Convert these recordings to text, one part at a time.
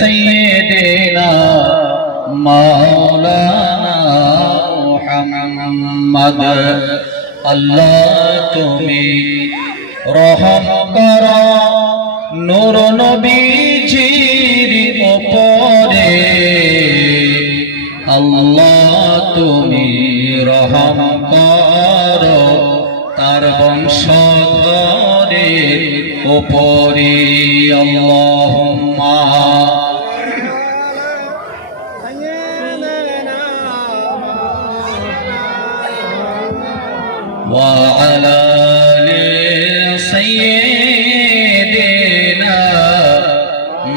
سيدنا مولانا محمد আল্লাহ তুমি রহম করো নূর নবীজির উপরে আল্লাহ তুমি রহম করো তার বংশধরের উপরে আল্লাহুম্মা وعلى آل سيدنا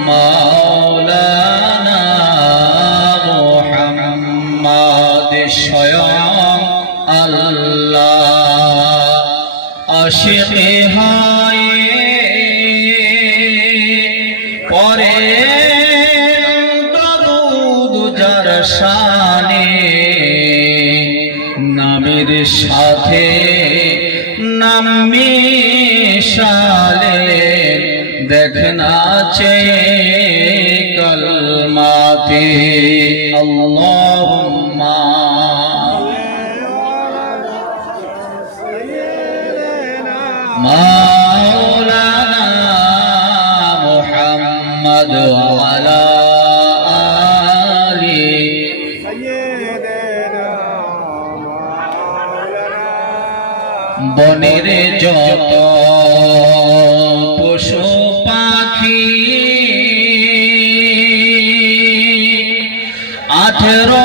مولانا محمد স্বয়ং আল্লাহ আশিকে হয় পরে দরুদ যার শানে নামের সাথে নাম মিশালে দেখনা চেয়ে কলমাতে আল্লাহুম্মা মাওলানা মুহাম্মদ ওয়া আলা বনের যত পশু পাখি 18,000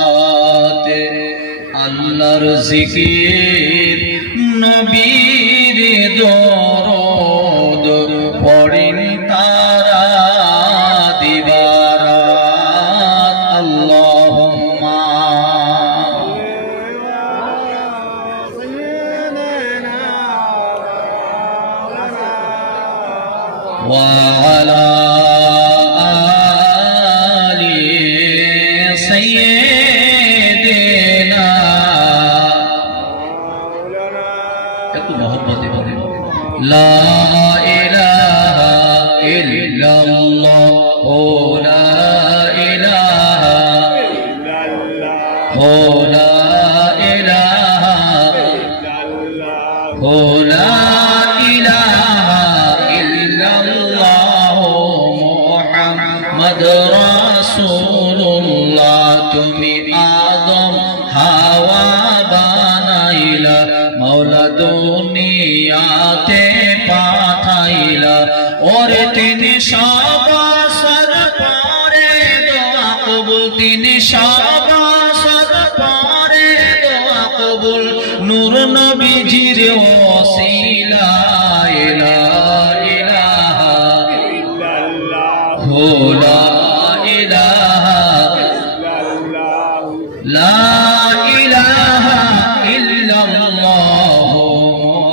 মাখলুকাত আল্লাহর জিকির নবীর দরুদ পড়েন তারা দিবারাত আল্লাহ وعلى آل سيدنا لا إله إلا الله لا إله إلا الله لا إله إلا الله لا রাসূলুল্লাহ তুমি আদম হাওয়া বানাইলা মাওলা দুনিয়াতে পাঠাইলা ওরে তিনি সবার পরে দোয়া কবুল তিনি সবার পরে দোয়া কবুল নূর নবীজির ওসিলা লা ইলাহা ইল্লাল্লাহ লা لا إله إلا الله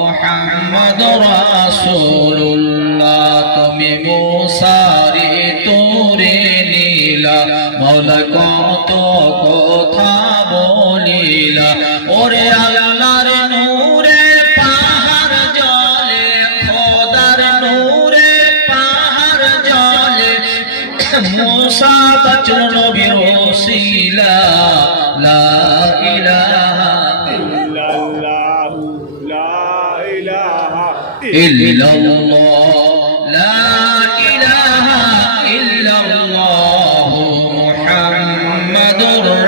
محمد رسول الله তুমি মুসারে তোরে নীলা মওলা কত কথা বলিলা ওরে আল্লাহর নূরে পাহাড় জ্বলে খোদার নূরে পাহাড় জ্বলে মুসা বাঁচল নবীর ওসিলা لا إله إلا الله لا إله إلا الله لا إله إلا الله محمد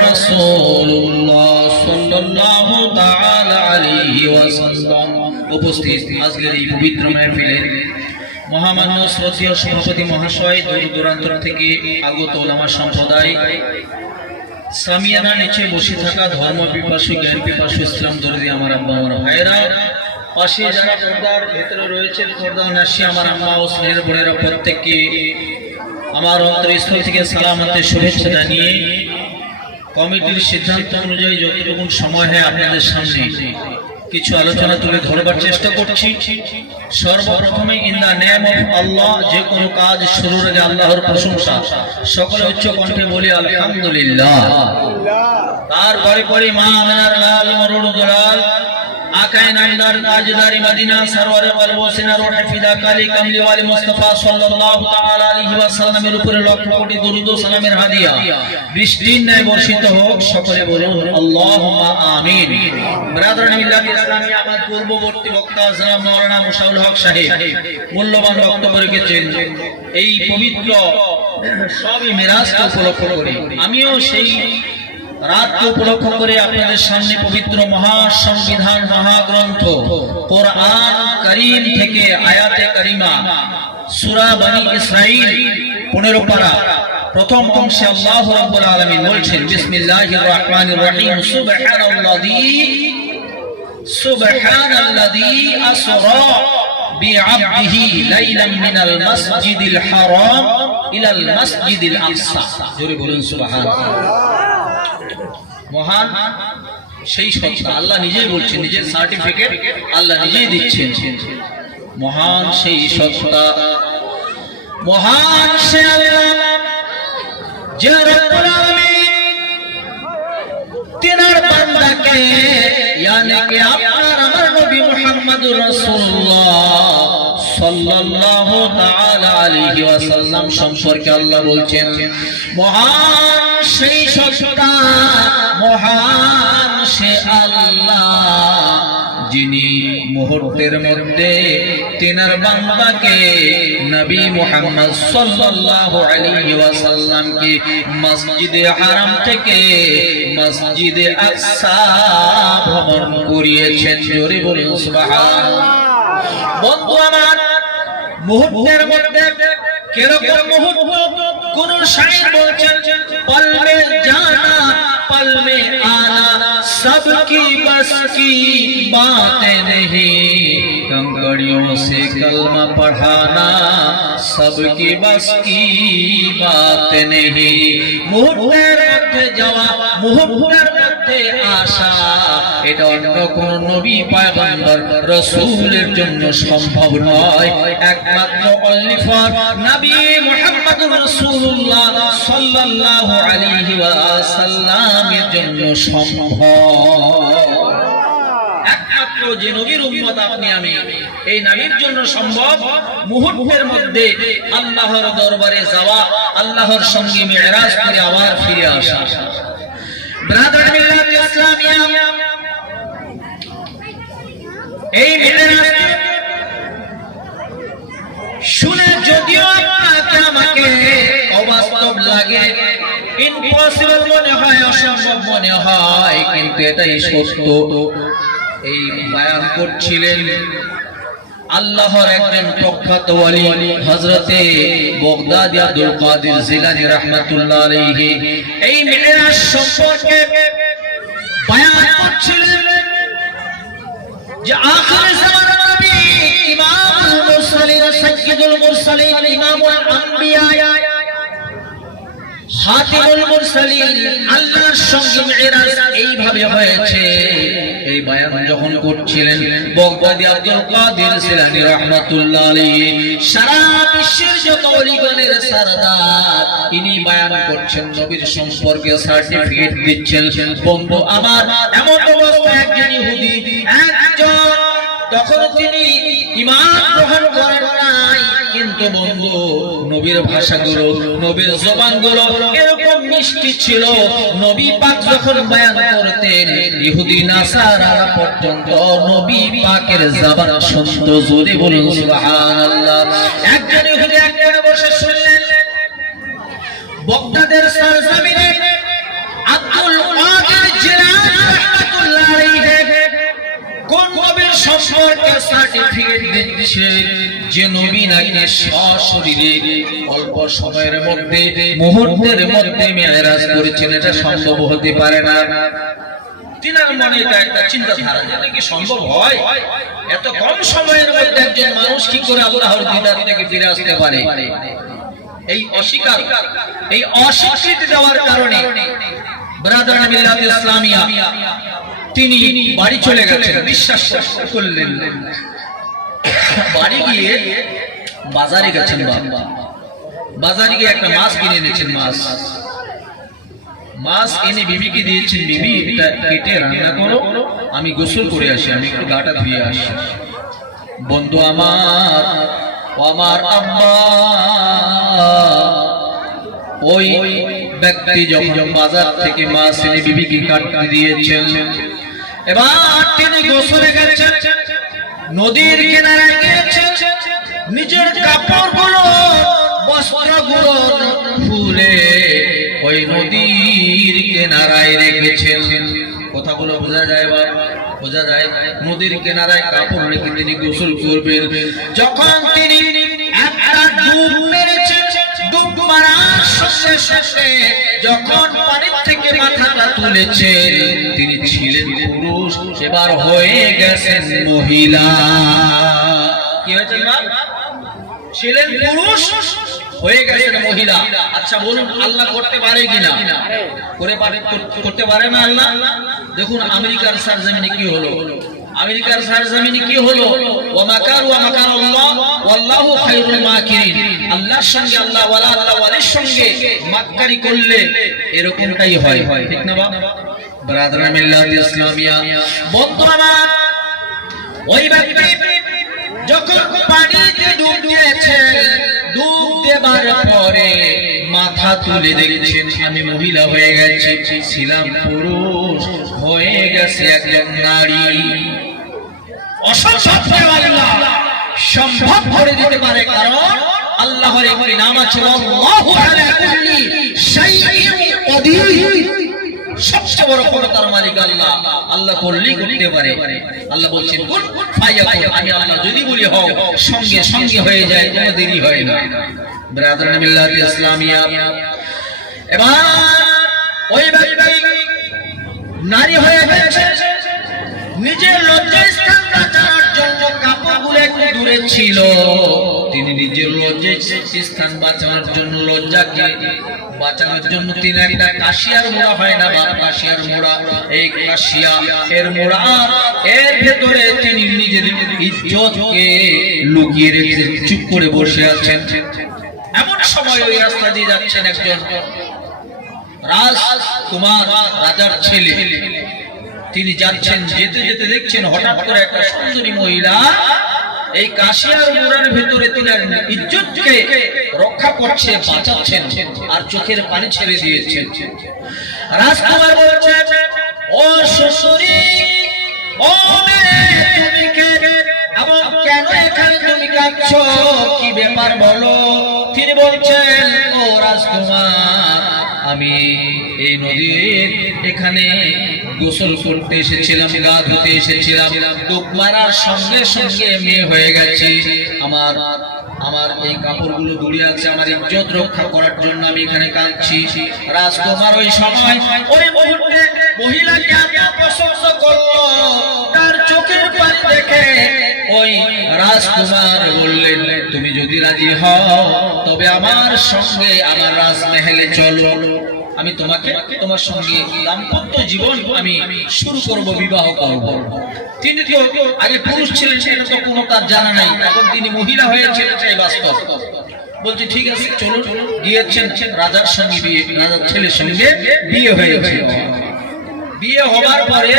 رسول الله صلى الله تعالى عليه وسلم উপস্থিত আজকের এই পবিত্র মাহফিলে মহামান্য শ্রদ্ধেয় সভাপতি মহাশয় দূর দূরান্ত থেকে আগত ওলামা সম্প্রদায় সামিয়ানা নিচে বসে থাকা ধর্ম পিপাসু জ্ঞান পিপাসু ইসলাম দরদি আমার আব্বা আমার ভাইরা পাশে যারা পর্দার ভেতরে রয়েছেন পর্দা নাশি আমার আম্মা ও স্নেহের বোনেরা প্রত্যেককে আমার অন্তরস্থল থেকে সালামতে শুভেচ্ছা জানিয়ে কমিটির সিদ্ধান্ত অনুযায়ী যতটুকু সময় হয় আপনাদের সামনে কিছু আলোচনা তুলে ধরবার চেষ্টা করছি। সর্বপ্রথমে ইন দা নেম অফ আল্লাহ, যে কোনো কাজ শুরুর আগে আল্লাহর প্রশংসা, সকলে উচ্চ কণ্ঠে বলি আলহামদুলিল্লাহ। তারপরে পরে মা আমিনার লাল মরুদ দুলাল आका नामदार ताजदार मदीना सरवर वल वसिना रूह फिदा काली कमली वाले मुस्तफा सल्लल्लाहु ताआला अलैहि ওয়াসাল্লামের উপরে লক্ষ কোটি দরুদ ও সালামের হাদিয়া বৃষ্টির ন্যায় বর্ষিত হোক, সকলে বলুন আল্লাহুম্মা আমিন। ব্রাদারান মিল্লাত ইসলামী, আমার পূর্ববর্তী বক্তা জনাব মাওলানা মুশাউল হক সাহেব মূল্যবান বক্তব্য রেখেছেন। এই পবিত্র সবে মেরাজকে উপলক্ষ করে আমিও সেই রাতকে উপলক্ষ করে আপনাদের সামনে পবিত্র মহাসংবিধান মহাগ্রন্থ কোরআন কারীম থেকে আয়াতে কারিমা সূরা বনী ইসরাঈল 15 পারা প্রথম অংশে আল্লাহ রাব্বুল আলামিন বলছেন, বিসমিল্লাহির রহমানির রহিম, সুবহানাল্লাযী আসরা বিআবদিহি লাইলাম মিনাল মাসজিদিল হারাম ইলাল মাসজিদিল আকসা। জোরে বলুন সুবহানাল্লাহ। মহান সেই সত্তা, আল্লাহ নিজেই বলছেন, নিজের সার্টিফিকেট আল্লাহ নিজেই দিচ্ছেন। মহান সেই সত্তা, মহান সে আল্লাহ যে রব্বুল আলামিন তিনার বান্দাকে ইয়ানি কি আপনার আমার নবী মুহাম্মদুর রাসূলুল্লাহ সাল্লাল্লাহু তাআলা আলাইহি ওয়াসাল্লাম সম্পর্কে আল্লাহ বলছেন, মহান সেই সত্তা, মহান সে আল্লাহ যিনি মুহূর্তের মধ্যে তিনার বান্দাকে নবী মুহাম্মদ সাল্লাল্লাহু আলাইহি ওয়াসাল্লামকে মসজিদে হারাম থেকে মসজিদে আকসা ভ্রমণ করিয়েছেন। জোরে বলুন সুবহানাল্লাহ। বন্ধু আমার, মুহূর্তের মধ্যে কিরকম মুহূর্ত? কোন শাইর বলছেন, পল মে জানা पल में आना सबकी बस की बातें नहीं, कंकड़ियों से कलमा पढ़ाना सबकी बस की बात नहीं। মুহূর্তের মধ্যে যাওয়া, মুহূর্তের মধ্যে আসা, এটা অন্য কোন নবী পয়গম্বর রাসূলের জন্য সম্ভব নয়, একমাত্র অনলি ফর নবী মুহাম্মদুর রাসূলুল্লাহ সাল্লাল্লাহু আলাইহি ওয়াসাল্লাম এর জন্য সম্ভব। একমাত্র যে নবীর উম্মত আপনি আমি, এই নবীর জন্য সম্ভব মুহূর্তের মধ্যে আল্লাহর দরবারে যাওয়া, আল্লাহর সঙ্গে মিরাজ করে আবার ফিরে আসা। ব্রাদার মিল্লাত ইসলামিয়া, এই মিরাজ শুনে যদিও আপনাকে আমাকে অবাস্তব লাগে, ইম্পসিবল মনে হয়, অসম্ভব মনে হয়, কিন্তু এটাই সত্য। এই বয়ান করছিলেন আল্লাহর একজন প্রখ্যাত ওয়ালি হযরতে বগদাদি আব্দুল কাদের জিলানী রাহমাতুল্লাহ আলাইহি। এই মিরাজ সম্পর্কে বয়ান করছিলেন যে আখির জামানার নবী, ইমামুল মুরসালিন, সাইয়্যিদুল মুরসালিন, ইমামুল আম্বিয়া, খাতিমুল মুরসালিন, আল্লাহর সঙ্গে মিরাজ এইভাবে হয়েছে। এই বয়ান যখন করছিলেন বগদাদি আব্দুল কাদের জিলানী রাহমাতুল্লাহ আলাইহি, সারা বিশ্বের যত ওলিগণের সরদার, ইনি বয়ান করছেন, নবীর সম্পর্কে সার্টিফিকেট দিচ্ছেন। বন্ধু আমার, এমন অবস্থা একজন ইহুদি, একজন, তখন তিনি ঈমান গ্রহণ করেন নাই, কিন্তু বন্ধু নবীর ভাষাগুলো, নবীর জবানগুলো এরকম মিষ্টি ছিল, নবী পাক যখন বয়ান করতেন ইহুদি নাসারা পর্যন্ত নবী পাকের জবান শুনতো। জোরে বলুন সুবহানাল্লাহ। একজন ইহুদি এক কোণে বসে শুনলেন বগদাদের সরজমিনে আব্দুল কাদের জিলানী রাহমাতুল্লাহ আলাইহি কোন নবীর সম্পর্কে সার্টিফিকেট দিচ্ছে, যে নবী নাকি সশরীরে অল্প সময়ের মধ্যে, মুহূর্তের মধ্যে মিরাজ করেছেন। এটা সম্ভব হতে পারে না। তিনার মনে এটা একটা চিন্তাধারা, এটা কি সম্ভব হয়? এত কম সময়ের মধ্যে একজন মানুষ কি করে আল্লাহর দিদার থেকে ফিরে আসতে পারে? এই অস্বীকার, এই অস্বীকৃতি দেওয়ার কারণে ব্রাদারান মিল্লাত ইসলামিয়া তিনি বাড়ি চলে গেছেন, বিশ্বাস করলেন। বাড়ি গিয়ে বাজারে গেছেন, বাজারে গিয়ে একটা মাছ কিনে এনেছেন। মাছ এনে বিবিকে দিয়েছেন, বিবি এটা কেটে রান্না করো, আমি গোসল করে আসি, আমি একটু গাটা ধুয়ে আসি। বন্ধু আমার, আমার আব্বা ওই ব্যক্তি যখন বাজার থেকে মাছ এনে বিবিকে কাটতে দিয়েছেন, এবার তিনি গোসলে গেছেন, নদীর কিনারে গিয়েছেন, নিজের কাপড়গুলো বস্ত্রগুলো খুলে ওই নদীর কিনারায় রেখেছেন। কথাগুলো বোঝা যায় বা বোঝা যায়? নদীর কিনারায় কাপড় রেখে তিনি গোসল করবেন। যখন তিনি একটা ডুব মেরেছেন, ডুব মারার সাথে সাথে যখন পানির থেকে মাথাটা তুলেছেন, তিনি ছিলেন পুরুষ, এবার হয়ে গেছেন মহিলা। কি হয়েছে? ছিলেন পুরুষ, হয়ে গেছেন মহিলা। আচ্ছা বলুন, আল্লাহ করতে পারে কিনা? করতে পারে না আল্লাহ? দেখুন আমেরিকার সরজমিনে কি হলো, আমেরিকার সরজমিনে কি হলো, ওয়া মাকারু ওয়া মাকারুল্লাহ ওয়াল্লাহু খায়রুল মাকিরিন। আল্লাহর সঙ্গে আল্লাহ ওয়ালা, আল্লাহ ওয়ালির সঙ্গে মাক্কারি করলে এরকমটাই হয়, ঠিক না বাবা? ব্রাদার মিল্লাত ইসলামিয়া বন্ধুরা, ওই ব্যক্তি যখন পানিতে ডুব দিয়েছে, ডুব দেবার পরে মাথা তুলে দেখছেন আমি মহিলা হয়ে গেছি, ছিলাম পুরুষ, হয়ে গেছে একজন নারী। সম্ভব করে দিতে পারে, কারণ আল্লাহর একটি নাম আছে, আল্লাহু আলা কুল্লি শাইইন কাদির। সবচেয়ে বড় ক্ষমতার মালিক আল্লাহ, আল্লাহ করলেই করতে পারে। আল্লাহ বলছেন কুন ফায়াকুন, আমি আল্লাহ যদি বলি হও, সঙ্গে সঙ্গে হয়ে যায়, কোনো দেরি হয় না। ব্রাদার মিল্লাত ইসলামিয়া, এবার ওই ব্যক্তি নারী হয়ে গেছে, নিজের লজ্জাস্থান বাঁচানোর জন্য কাপড়গুলো একটু দূরে ছিল, তিনি নিজের লজ্জাস্থান বাঁচানোর জন্য, লজ্জাকে বাঁচানোর জন্য তিনি একটা কাশিয়ার মোড়া হয় না বা কাশিয়ার মোড়া, এই কাশিয়া এর মোড়া, এর ভেতরে তিনি নিজের ইজ্জতকে লুকিয়ে রেখে চুপ করে বসে আছেন। এমন সময় ওই রাস্তা দিয়ে যাচ্ছেন একজন রাজকুমার, রাজার ছেলে, তিনি যাচ্ছেন, যেতে যেতে দেখছেন হঠাৎ করে একটা সুন্দরী মহিলা এই কাশিয়ার মোড়ার ভেতরে তিনি ইজ্জতকে রক্ষা করছে, বাঁচাচ্ছেন, আর চোখের পানি ছেড়ে দিয়েছেন। রাজকুমার বলছেন, ও শ্বশুরি, ও মেয়ে, তুমি কে এবং কেন এখানে তুমি কাঁদছো, কি ব্যাপার বলো? তিনি বলছেন, ও রাজকুমার, আমি এই নদীর এখানে গোসল করতে এসেছিলাম, গা ধুতে এসেছিলাম, ডুব মারার সঙ্গে সঙ্গে মেয়ে হয়ে গেছি, আমার এই কাপড়গুলো দূরে আছে, আমার ইজ্জত রক্ষা করার জন্য আমি এখানে কাঁদছি। রাজকুমার ওই সময় ওই মুহূর্তে মহিলাকে এত পছন্দ করলো, তার চোখের পানি দেখে ওই রাজকুমার বললেন, তুমি যদি রাজি হও তবে আমার সঙ্গে আমার রাজমহলে চলো, আমি তোমাকে তোমার সঙ্গে দাম্পত্য জীবন আমি শুরু করব, বিবাহ করব। তিনি তো আগে পুরুষ ছিলেন, সেটা তো কোনো তার জানা নাই, এখন তিনি মহিলা হয়েছেন, এটাই বাস্তব। বলছে ঠিক আছে চলুন। গিয়েছেন, রাজার সঙ্গে বিয়ে, রাজার ছেলের সঙ্গে বিয়ে হয়েছে। বিয়ে হবার পরে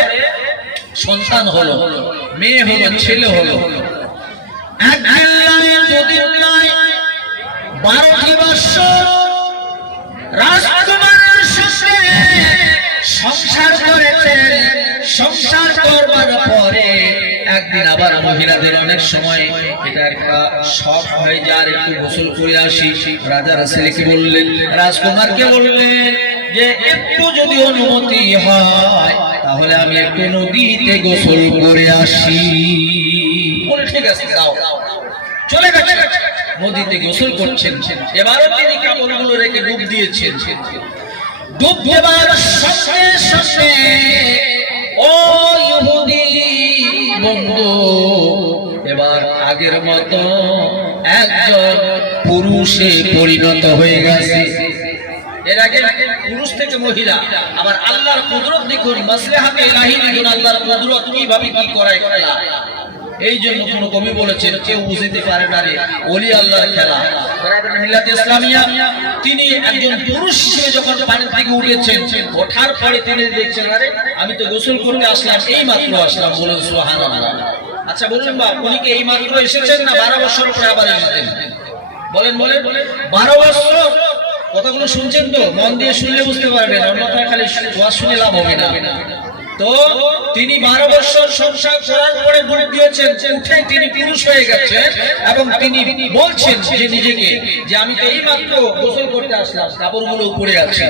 সন্তান হলো, মেয়ে হলো, ছেলে হলো। 12টি বছর রাজকুমারের সাথে সংসার করেছেন। সংসার করবার পরে একদিন আবার মহিলাদের অনেক সময় এটা একটা শখ হয়, যার একটু গোসল করে আসি। রাজা ছেলেকে বললেন, রাজকুমারকে বললেন যে একটু যদি অনুমতি হয় তাহলে আমি একটু নদীতে গোসল করে আসি। বলে ঠিক আছে যাও। চলে গেছে, নদীতে গোসল করছেন। এবারও তিনি কাপড়গুলো রেখে ডুব দিয়েছেন। ডুব দেবার সঙ্গে সঙ্গে ও ইহুদি বন্ধু এবার আগের মতো একজন পুরুষে পরিণত হয়ে গেছে। এর আগে পুরুষ থেকে মহিলা। আবার আল্লাহর কুদরত দেখুন, মাসলাহাতে ইলাহি দেখুন, আল্লাহর কুদরত কিভাবে কি করায়। এই জন্য কোন কবি বলেছেন কেউ বুঝতে পারে না রে ওলি আল্লাহর খেলা। মিল্লাত ইসলামিয়া তিনি একজন পুরুষ হিসেবে যখন পানি থেকে উঠেছেন, ওঠার পরে তিনি দেখছেন আরে আমি তো গোসল করতে আসলাম, এই মাত্র আসলাম, বলুন সুবহানাল্লাহ। আচ্ছা বলুন বাপ, উনি কি এই মাত্র এসেছেন না 12 বছর পরে আবার এসেছেন? বলেন বলেন 12 বছর। কথাগুলো শুনছেন তো? মন দিয়ে শুনলে বুঝতে পারবেন, অন্যথায় খালি ওয়াজ শুনে লাভ হবে না। তো তিনি 12 বছর সংসার করার পরে ভোট দিয়েছেন, উঠে তিনি পুরুষ হয়ে গেছেন এবং তিনি বলছেন যে নিজেকে যে আমি তো এই মাত্র গোসল করতে আসলাম, কাপড়গুলো উপরে আছে।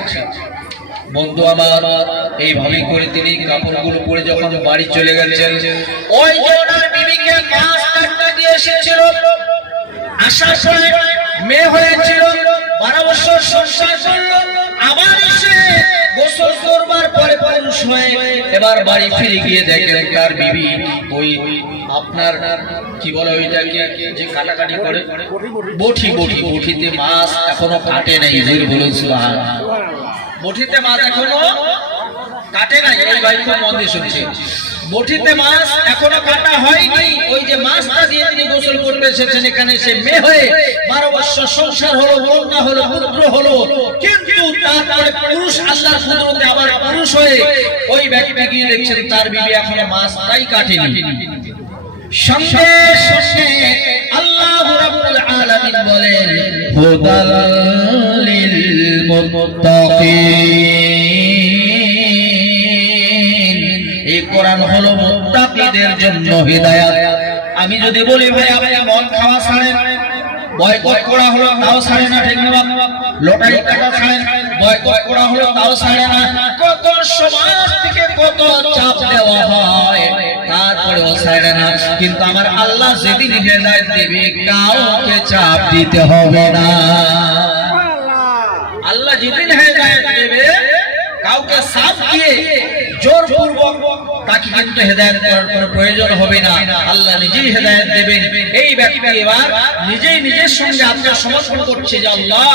বন্ধু আমার, এইভাবে করে তিনি কাপড়গুলো পরে যখন বাড়ি চলে গেছেন, ওই যে ওনার বিবিকে মাছ কাটতে দিয়ে এসেছিল, আসার পরে মেয়ে হয়েছিল, 12 বছর সংসার করলো, আবার এসে গোসল করবার পরে পুরুষ হয়ে এবার বাড়ি ফিরে গিয়ে দেখেন তার বিবি ওই আপনার কি বলে ওইটাকে যে কাটাকাটি করে বটিতে মাছ এখনো কাটে নাই। বলুন সুবহানাল্লাহ। বটিতে মাছ এখনো কাটে নাই। এই ভাই খুব মন দিয়ে শুনছে, বটিতে মাছ এখনো কাটা হয়নি। ওই যে মাছটা দিয়ে তিনি গোসল করতে এসেছেন, এখানে সে মেয়ে হয়ে 12 বছর সংসার হলো, কন্যা হলো, পুত্র হলো, কিন্তু তারপরে পুরুষ আল্লাহর কুদরতে আবার পুরুষ হয়ে ওই ব্যক্তি গিয়ে দেখছেন তার বিবি এখনো মাছটাই কাটেনি। সঙ্গে সঙ্গে আল্লাহ রাব্বুল আলামিন বলেন হুদাল লিল মুত্তাকিন, এই কোরআন হলো মুত্তাকিদের জন্য হিদায়াত। আমি যদি বলি ভাই আপনি মদ খাওয়া ছাড়েন, বয়কট করা হলো তাও ছাড়ে না, ঠিক না? লটারি কাটা ছাড়েন, বয়কট করা হলো তাও ছাড়ে না। কত সমাজ থেকে কত চাপ দেওয়া হয়, তারপরেও ছাড়ে না। কিন্তু আমার আল্লাহ যেদিন হেদায়েত দেবে কাউকে চাপ দিতে হবে না। আল্লাহ যেদিন হেদায়েত দেবে কাউকে চাপ দিয়ে জোরপূর্বক তাকে কিন্তু হেদায়েত করার কোনো প্রয়োজন হবে না। আল্লাহ নিজেই হেদায়েত দেবেন। এই ব্যক্তি এবার নিজেই নিজের সঙ্গে আত্মসমর্পণ করছে যে আল্লাহ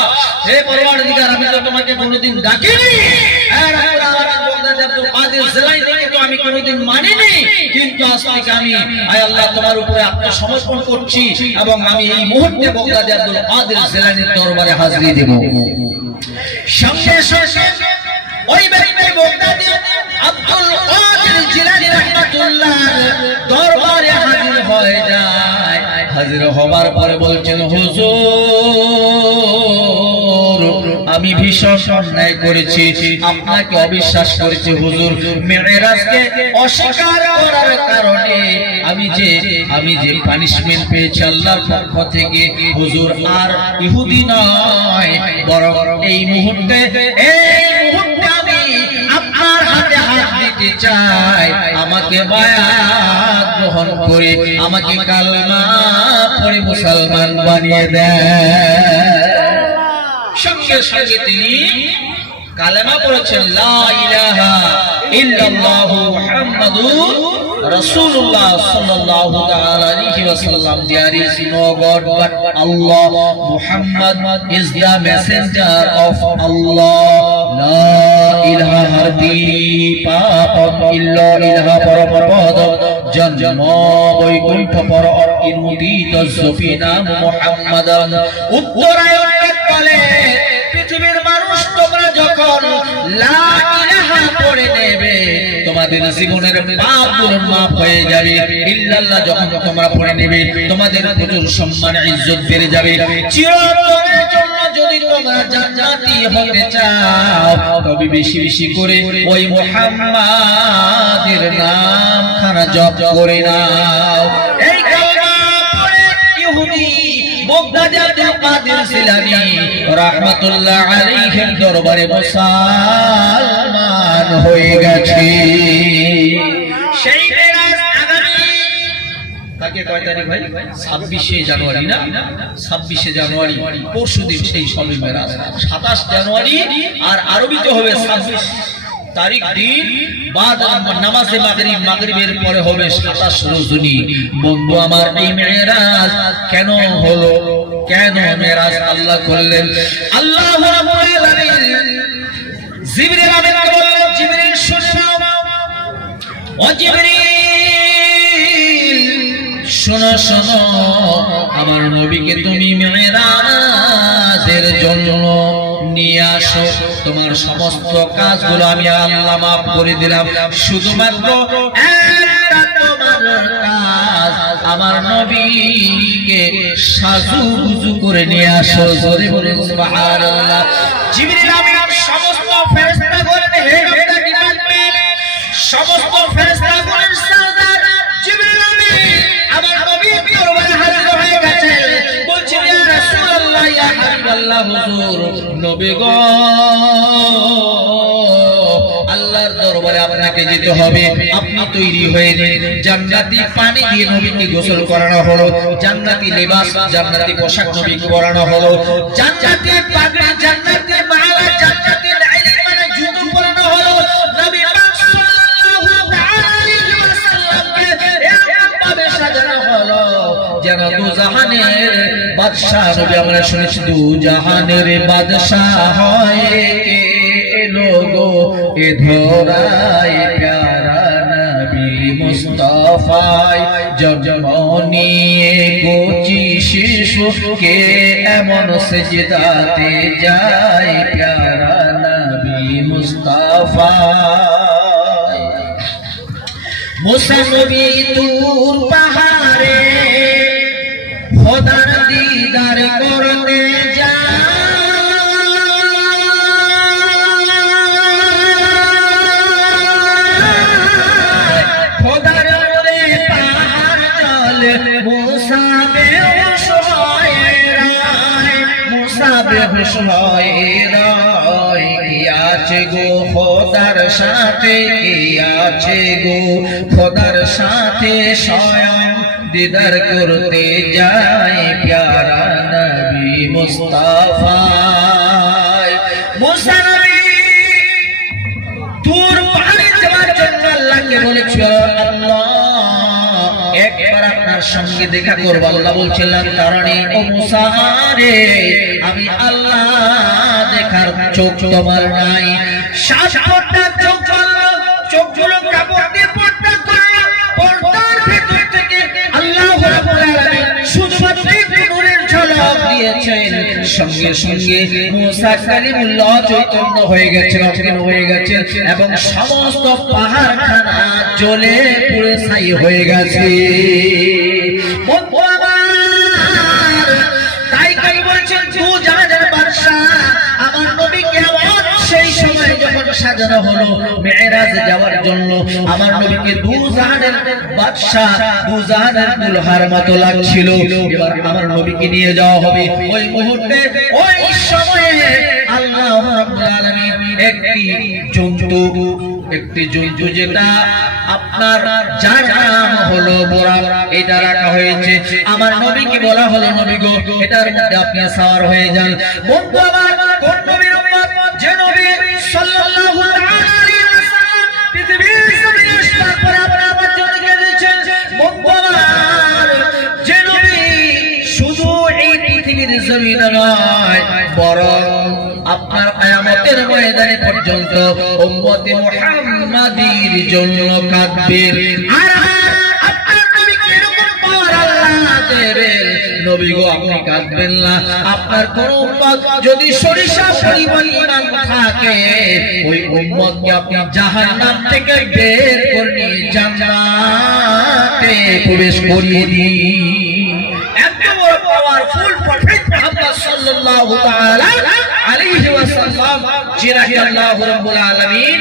হে পরওয়ারদিগার, আমি তো তোমাকে কোনোদিন ডাকিনি, আমি কোনোদিন মানিনি, কিন্তু আজ থেকে আমি আয় আল্লাহ তোমার উপরে আত্মসমর্পণ করছি এবং আমি এই মুহূর্তে বগদাদী আব্দুল কাদের জিলানীর দরবারে হাজিরি দেব। সঙ্গে সঙ্গে ওই ব্যক্তি বগদাদী আব্দুল কাদের জিলানী রাহমাতুল্লাহ দরবারে হাজির হয়ে যায়। হাজির হবার পরে বলছেন হুজুর, আমি ভীষণ অন্যায় করেছি, আপনাকে অবিশ্বাস করেছি হুজুর। মেরাজকে অস্বীকার করার কারণে আমি যে পানিশমেন্ট পেয়েছি আল্লাহর পক্ষ থেকে হুজুর, আর ইহুদি নয়, বরং এই মুহূর্তে আমি আপনার হাতে হাত দিতে চাই। আমাকে বায়াত গ্রহণ করে আমাকে কালেমা পড়ে মুসলমান বানিয়ে দেন। সঙ্গে সঙ্গে তিনি কালেমা পড়েছেন লা ইলাহা ইল্লাল্লাহু মুহাম্মাদুর রাসূলুল্লাহ সাল্লাল্লাহু তাআলা আলাইহি ওয়াসাল্লাম। There is no God but Allah. Muhammad is the messenger of Allah. La ilaha hardi papam illa ilaha parapad janma Vaikuntha পর ইনমুদিত জফিনা মুহাম্মাদান। উত্তরায়ণ বলে পৃথিবীর মানুষ তোমরা যখন লা ইলাহা পড়ে নেবে তোমাদের জীবনের পাপগুলো মাফ হয়ে যাবে। ইল্লাল্লাহ যখন তোমরা পড়ে নেবে তোমাদের প্রচুর সম্মান ইজ্জত বেড়ে যাবে। চিরদিনের জন্য যদি তোমরা জান্নাতি হতে চাও তবে বেশি বেশি করে ওই মুহাম্মাদের নাম খানা জপ করে নাও। এই কালেমা পড়ে ইহুদি বগদাদী আব্দুল কাদের জিলানী রাহমাতুল্লাহ আলাইহির দরবারে মুসলমান হয়ে গেছে। সেই মেরাজ আগামী কাকে কয় তারিখ ভাই? 26শে জানুয়ারি না? 26শে জানুয়ারি পরশুদিন সেই সবে মেরাজ। 27 জানুয়ারি আর আরবিতে হবে 26 তারিখ দিন বাদ নামাজে মাগরিবের পরে হবে 27 রজনী। বন্ধু আমার, এই মেরাজ কেন হলো? কেন মেরাজ আল্লাহ করলেন? আল্লাহ রাব্বুল আলামিন জিবরিল আমিনকে বললেন, জিবরিল শুনে নাও, ও জিবরিল শোনো শোনো, আমার নবীকে তুমি মেরাজের জন্য নিয়ে আসো, তোমার সমস্ত কাজগুলো আমি আল্লাহ মাফ করে দিলাম, শুধুমাত্র একটা তোমার কাজ, আমার নবীকে সাজুগুজু করে নিয়ে আসো। জোরে বলুন সুবহানাল্লাহ। জিবরিল আমিন সমস্ত ফেরেশতাগণের হেড অফ দ্য ডিপার্টমেন্ট, সমস্ত ফেরেশতাগণের সরদার জিবরিল আমিন আমার নবীর দরবারে হাজির হয়ে গেছেন। বলছেন ইয়া রাসূলুল্লাহ, ইয়া হাবিবাল্লাহ, হুজুর নবী গো, আল্লাহর দরবারে আপনাকে যেতে হবে, আপনি তৈরি হয়ে নিন। জান্নাতি পানি দিয়ে নবীকে গোসল করানো হলো, জান্নাতি লিবাস, জান্নাতি পোশাক নবীকে পরানো হলো, জান্নাতি পাগড়ি, জান্নাতি মালা, জান্নাতি ইলম মানে জুতো পরানো হলো। নবী পাক সাল্লাল্লাহু আলাইহি ওয়াসাল্লামকে এমন ভাবে সাজানো হলো যেন দুজাহানের বাদশা। নবী আমরা শুনেছি দুজাহানের বাদশা হয় लोगो ए धोराय प्यारा नबी मुस्तफाय जन्म निये कोची शिशु के एमन सेजदाते जाय प्यारा नबी मुस्तफाय। मूसा नबी दूर पहाड़े खुदार दीदार करते जाय, গো খোদার সাথে আছে গো, খোদার সাথে স্বয়ং দিদার করতে যায় প্যারা নবী মুস্তাফা। মুসা নবী দূর পাহাড়ে যাওয়ার জন্য আল্লাহকে বলেছিল, আল্লাহ একবার আপনার সঙ্গে দেখা করব। আল্লাহ বলছিলেন তারানি ও মুসা রে, আমি আল্লাহ দেখার চোখ তোমার নাই। সাতটা চোখ করলো, চোখগুলো কাপড় দিয়ে পর্দা করলো, পর্দার ভিতর থেকে আল্লাহ রাব্বুল আলামিন শুধুমাত্র নূরের ঝলক দিয়েছেন। সঙ্গে সঙ্গে মুসা কালিমুল্লাহ চৈতন্য হয়ে গেছেন, অজ্ঞান হয়ে গেছেন এবং সমস্ত পাহাড়খানা জ্বলে পুড়ে ছাই হয়ে গেছে। তাই কই বলছেন দুজাহানের বাদশা আমার নবীকে সেই সময় যখন সাজানো হলো মেরাজে যাওয়ার জন্য, আমার নবীকে দুজাহানের বাদশা, দুজাহানের দুলহার মতো লাগছিল। এবার আমার নবীকে নিয়ে যাওয়া হবে। ওই মুহূর্তে ওই সময়ে আল্লাহ রাব্বুল আলামিন একটি জন্তু যেটা আপনার যার নাম হলো বোরাক, এটা রাখা হয়েছে। আমার নবীকে বলা হলো, নবী গো এটার মধ্যে আপনি সওয়ার হয়ে যান। বন্ধু আমার, কোন নবীর উম্মত? যে নবী সাল্লাল্লাহু আলাইহি ওয়াসাল্লাম পৃথিবীর জমিনে আসার পরে আপনার জন্য গেছেন। বন্ধু আমার, যে নবী শুধু এই পৃথিবীর জমিনে নয়, বরং আপনার কিয়ামতের ময়দানে পর্যন্ত উম্মতে মুহাম্মাদীর জন্য কাঁদবেন। আর আপনার নবীকে এরকম পাওয়ার আল্লাহ দেবেন, নবী গো আপনি কাঁদবেন না। আপনার কোন উম্মত যদি সরিষা পরিমাণ ঈমান থাকে, ওই উম্মতকে আপনি জাহান্নাম থেকে বের করে নিয়ে জান্নাতে প্রবেশ করিয়ে দিন। এত বড় পাওয়ারফুল প্রফেট মুহাম্মদ সাল্লাল্লাহু তাআলা আলাইহি ওয়াসাল্লাম, যিনাকে আল্লাহ রাব্বুল আলামিন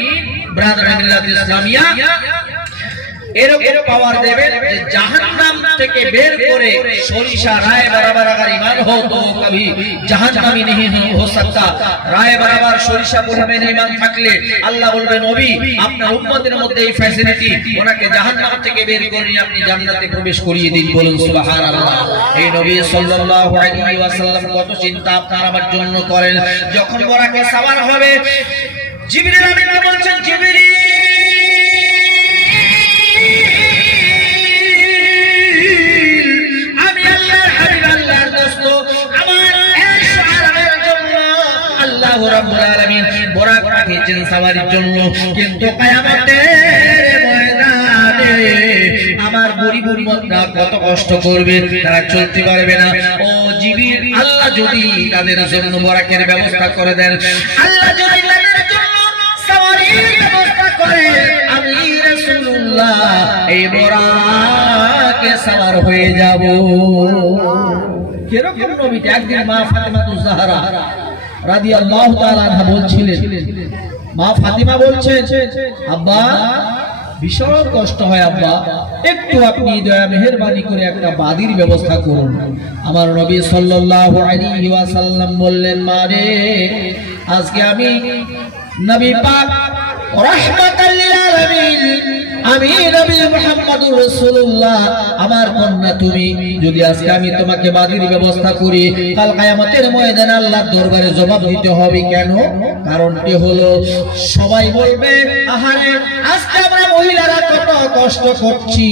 ব্রাদার মিল্লাত ইসলামিয়া এরকম পাওয়ার দেবেন যে জাহান্নাম থেকে বের করে সরিষা রায় বরাবর अगर ईमान हो तो कभी जहन्नमी नहीं हो सकता। রায় বরাবর সরিষা পরিমাণ ঈমান থাকলে আল্লাহ বলবেন, নবী আপনার উম্মতের মধ্যে এই ফ্যাসিলিটি, ওনাকে জাহান্নাম থেকে বের করে আপনি জান্নাতে প্রবেশ করিয়ে দিন। বলুন সুবহানাল্লাহ। এই নবী সাল্লাল্লাহু আলাইহি ওয়াসাল্লাম কত চিন্তা আপনার আমার জন্য করেন। যখন বোরাকে সওয়ার হবে, জিবরিল আমিন বলছেন, জিবরিল আমি আল্লাহর হাবিব, আল্লাহর দোস্ত, আমার এই সাহারার জন্য আল্লাহ রাব্বুল আলামিন বোরাক পাঠিয়েছেন সওয়ারির জন্য। কিন্তু কিয়ামতের ময়দানে আমার গরিব উম্মতরা কত কষ্ট করবে, তারা চলতে পারবে না। ও জিবরিল, আল্লাহ যদি তাদের জন্য বরাকের ব্যবস্থা করে দেন, আল্লাহ যদি তাদের জন্য সাওয়ারির ব্যবস্থা করে, আমি রাসূলুল্লাহ এই বরাকে সাওয়ার হয়ে যাব। কিরকম নবীটা? একদিন মা ফাতেমাতুজ জাহরা রাদিয়াল্লাহু তাআলা আনহা বলছিলেন, মা ফাতিমা বলছেন, আব্বা ভীষণ কষ্ট হয় আব্বা, একটু আপনি দয়া মেহেরবানি করে একটা বাদির ব্যবস্থা করুন। আমার নবী সাল্লাল্লাহু আলাইহি ওয়াসাল্লাম বললেন, মা রে, আজকে আমি নবী পাক রাহমাতাল লিল আলামিন, আমি নবী মুহাম্মদুর রাসূলুল্লাহ, আমার কন্যা তুমি, যদি আজকে আমি তোমাকে বাদির ব্যবস্থা করি, কাল কিয়ামতের ময়দানে আল্লাহর দরবারে জবাব দিতে হবে। কেন? কারণটি হলো, সবাই বলবে, আহারে আজকে আমরা মহিলারা কত কষ্ট করছি,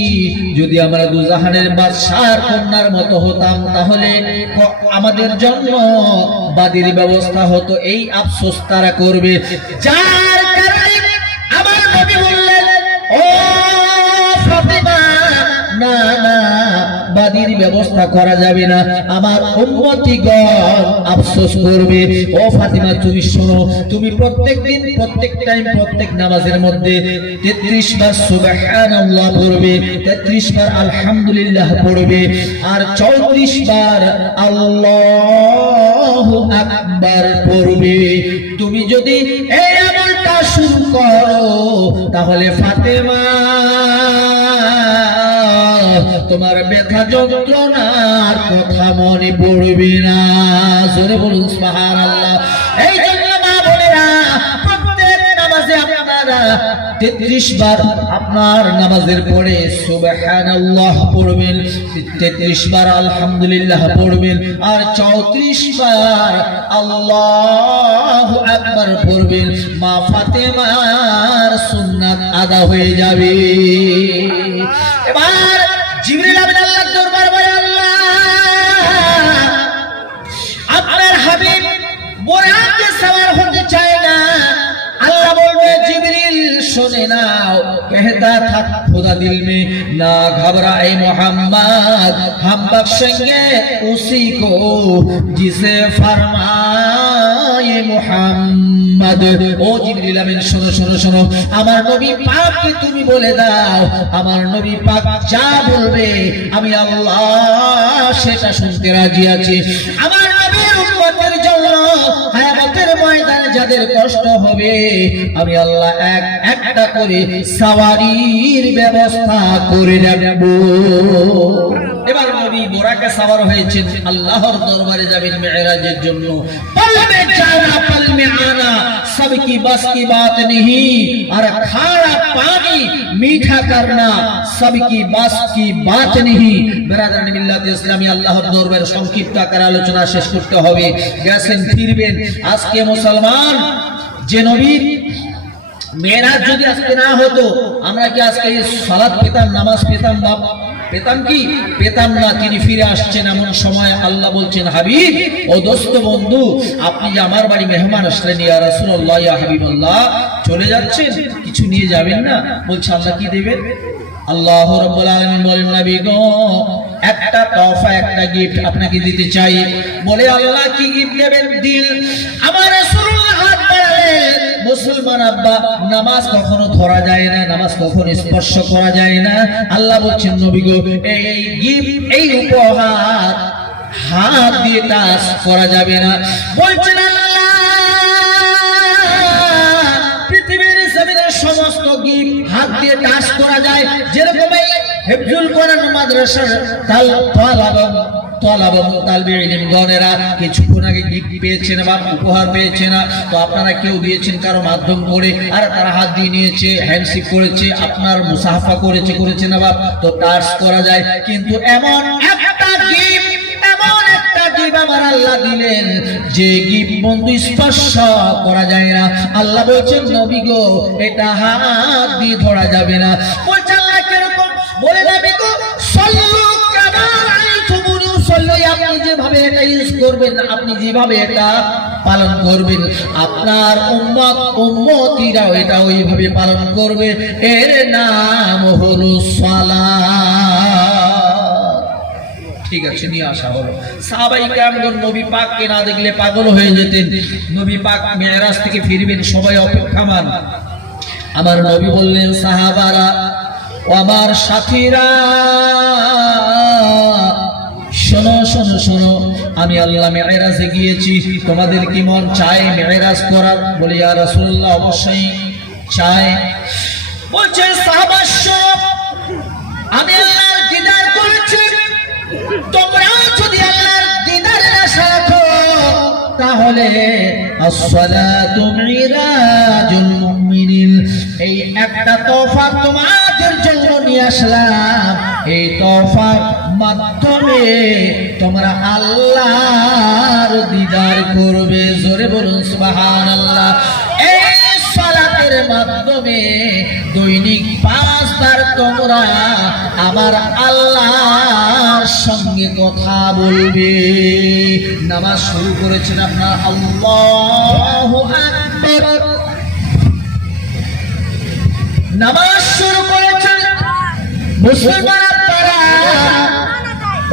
যদি আমরা দুজাহানের বাদশার কন্যার মতো হতাম তাহলে আমাদের জন্য বাদির ব্যবস্থা হতো। এই আফসোস তারা করবে। যার কারণে আমার নবী বললেন, ও ফাতিমা, না না, বাদির ব্যবস্থা করা যাবে না, আমার উম্মতিগণ আফসোস করবে। ও ফাতিমা, তুমি শোনো, তুমি প্রত্যেকদিন, প্রত্যেক টাইম, প্রত্যেক নামাজের মধ্যে 33 বার সুবহানাল্লাহ পড়বে, 33 বার আলহামদুলিল্লাহ পড়বে, আর 34 বার আল্লাহু আকবার পড়বে। তুমি যদি এই আমলটা শুরু করো, তাহলে ফাতেমা তোমার ব্যথা যন্ত্রণার কথা মনে পড়বে না। জোরে বলুন সুবহানাল্লাহ। এই জন্য মা বোনেরা, প্রত্যেক নামাজে আপনারা 33 বার আপনার নামাজের পরে সুবহানাল্লাহ পড়বেন, 33 বার আলহামদুলিল্লাহ পড়বেন, আর 34 বার আল্লাহু আকবার পড়বেন। মা ফাতেমার সুন্নাত আদা হয়ে যাবে। এবার জিবরিল আমিন আল্লাহর দরবার বলে, আল্লাহ, আপনার হাবিব বোরাকে সওয়ার হতে চায় না। আল্লাহ বলবে, জিবরিল শুনে নাও, कहता था खुदा दिल में ना घबराए मोहम्मद, हम बख्शेंगे उसी को जिसे फरमाए मोहम्मद। ও জিবরিল আমিন, শোনো শোনো শোনো, আমার নবী পাককে তুমি বলে দাও, আমার নবী পাক যা বলবে আমি আল্লাহ সেটা শুনতে রাজি আছি। আমার নবীর উম্মতের জন্য কিয়ামতের ময়দানে যাদের কষ্ট হবে, আমি আল্লাহ একটা করে সাওয়ারির ব্যবস্থা করে দেব। এবার নবী বোরাকে সাওয়ার হয়েছেন, আল্লাহর দরবারে যাবেন মেরাজের জন্য। পল মে জানা পল মে আনা सबकी बस की बात नहीं, और खारा पानी मीठा करना सबकी बस की बात नहीं। बिरादरान मिल्लात इस्लामी, আল্লাহর দরবারে সংক্ষিপ্ত আকারে আলোচনা শেষ করতে হবে। গেছেন, ফিরবেন। আজকে মুসলমান, যে নবীর মেরাজ যদি আজকে না হতো, আমরা কি আজকে সালাত পেতাম, নামাজ পেতাম? পেতাম কি? পেতাম না। তিনি ফিরে আসছেন এমন সময় আল্লাহ বলছেন, হাবিব, ও দোস্ত বন্ধু, আপনি যে আমার বাড়ি মেহমান আসলেন, ইয়া রাসূলুল্লাহ, ইয়া হাবিবাল্লাহ, চলে যাচ্ছেন, কিছু নিয়ে যাবেন না? বলছে, আল্লাহ কি দেবেন? আল্লাহ রাব্বুল আলামিন বলেন, নবী গো, একটা তোহফা, একটা গিফট আপনাকে দিতে চাই। বলে, আল্লাহ কি গিফট দেবেন? দিল। আমার রাসূলুল্লাহ হাত বাড়ালেন। মুসলমান আব্বা, নামাজ কখনো ধরা যায় না, নামাজ কখনো স্পর্শ করা যায় না। আল্লাহ বলছেন, নবী গো, এই গিফট, এই উপহার হাত দিয়ে টাচ করা যাবে না। বলছেন, আল্লাহ, পৃথিবীর জমিনের সমস্ত গিফট হাত দিয়ে টাচ করা যায়। যেরকম এই হিফজুল কোরআন মাদ্রাসার কিছুক্ষণ আগে গিফট পেয়েছেন বা উপহার পেয়েছেন, তো আপনারা কেউ দিয়েছেন কারো মাধ্যম করে, আর তারা হাত দিয়ে নিয়েছে, হ্যান্ডশেক করেছে, আপনার মুসাফা করেছে না বাপ, তো টাচ করা যায়। কিন্তু এমন একটা গিফট, এমন একটা গিফট আমার আল্লাহ দিলেন, যে গিফট বন্ধু স্পর্শ করা যায় না। আল্লাহ বলছেন, নবী গো, এটা হাত দিয়ে ধরা যাবে না। বলছে, আল্লাহ কিরকম? বলে, নবী গো, সাল্লু কামা রাআইতুমুনি উসাল্লি, আপনি যে যেভাবে এটা ইউজ করবেন, আপনি যেভাবে এটা পালন করবেন, আপনার উম্মতিরাও এটা ওইভাবে পালন করবে। এর নাম হলো সালাত। ঠিক আছে, নিয়ে আসা হলো। সাহাবায়ে কেরামগণ নবী পাককে না দেখলে পাগল হয়ে যেতেন। নবী পাক মেরাজ থেকে ফিরবেন, সবাই অপেক্ষামান। আমার নবী বললেন, সাহাবারা ও আমার সাথীরা, শোনো শোনো শোনো, আমি আল্লাহ মেরাজে গিয়েছি, তোমাদের কি মন চায় মেরাজ করার? বলি ইয়া রাসূলুল্লাহ, অবশ্যই চাই। বলছে সাহাবা, আমি আল্লাহর দিদার করেছি, তোমরা যদি আল্লাহর দিদারের আশা রাখো তাহলে আসসালাতু মিরাজুল মুমিনিন, এই একটা তোফা তোমাদের জন্য নিয়ে আসলাম। এই তোফার মাধ্যমে তোমরা আল্লাহর দিদার করবে। জোরে বলুন সুবহানাল্লাহ। এই সালাতের মাধ্যমে দৈনিক 5 বার তোমরা আমার আল্লাহর সঙ্গে কথা বলবে। নামাজ শুরু করেছেন আপনার, আল্লাহু আকবার, নামাজ শুরু করেছেন মুসলমান।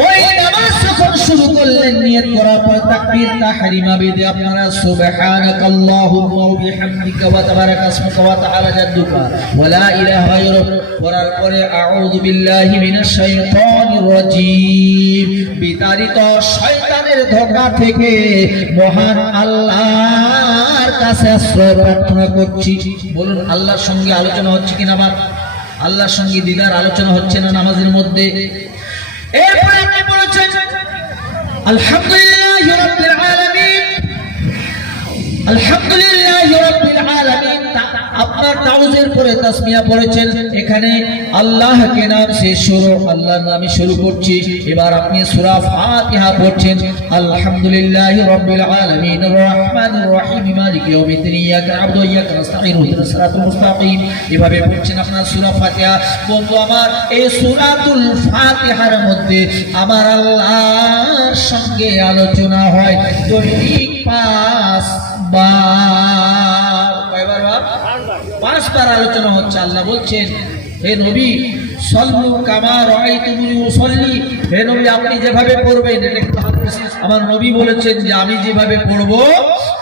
ওই নামাজ যখন শুরু করলেন, নিয়ত করার পর তাকবীর তাহরিমা বেদে আপনারা সুবহানাকাল্লাহুম্মা ওয়া বিহামদিকা ওয়া তাবারাকা ইসমুকা ওয়া তাআলা জাদ্দুকা ওয়া লা ইলাহা গায়রুক পড়ার পরে আউযু বিল্লাহি মিনাশ শাইতানির রাজীম, বিতাড়িত শয়তানের ধোঁকা থেকে মহান আল্লাহর কাছে আশ্রয় প্রার্থনা করছি। বলুন, আল্লাহর সঙ্গে আলোচনা হচ্ছে কিনা? আবার আল্লাহর সঙ্গে দিদার আলোচনা হচ্ছে না নামাজের মধ্যে? এরপরে আপনি বলেছেন আলহামদুলিল্লাহি রাব্বিল আলামিন, আলহামদুলিল্লাহি রাব্বিল আলামিন। আপনার তাওজের পরে তাসমিয়া পড়েছেন, এখানে আল্লাহকে নাম শেষ শুরু, আল্লাহর নামে শুরু করছি। এবার আপনি সূরা ফাতিহা পড়ছেন, আলহামদুলিল্লাহি রাব্বিল আলামিন আর রহমানির রহিম মালিকি ইয়াউমিদ্দিন ইয়াকা না'বুদু ওয়া ইয়াকা নাস্তাঈন ইহদিনাস সিরাতাল মুস্তাকিম। এভাবে পড়ছেন আপনার সূরা ফাতিহা। বন্ধু আমার, এই সূরাতুল ফাতিহার মধ্যে আমার আল্লাহর সঙ্গে আলোচনা হয় দৈনিক 5 বার। কয়বার? 5 বার আলোচনা হচ্ছে। আল্লাহ বলছেন, হে নবী, সাল্লু কামা রাআইতুমুনি উসাল্লি, হে নবী আপনি যেভাবে পড়বেন, আমার নবী বলেছেন যে আমি যেভাবে পড়বো,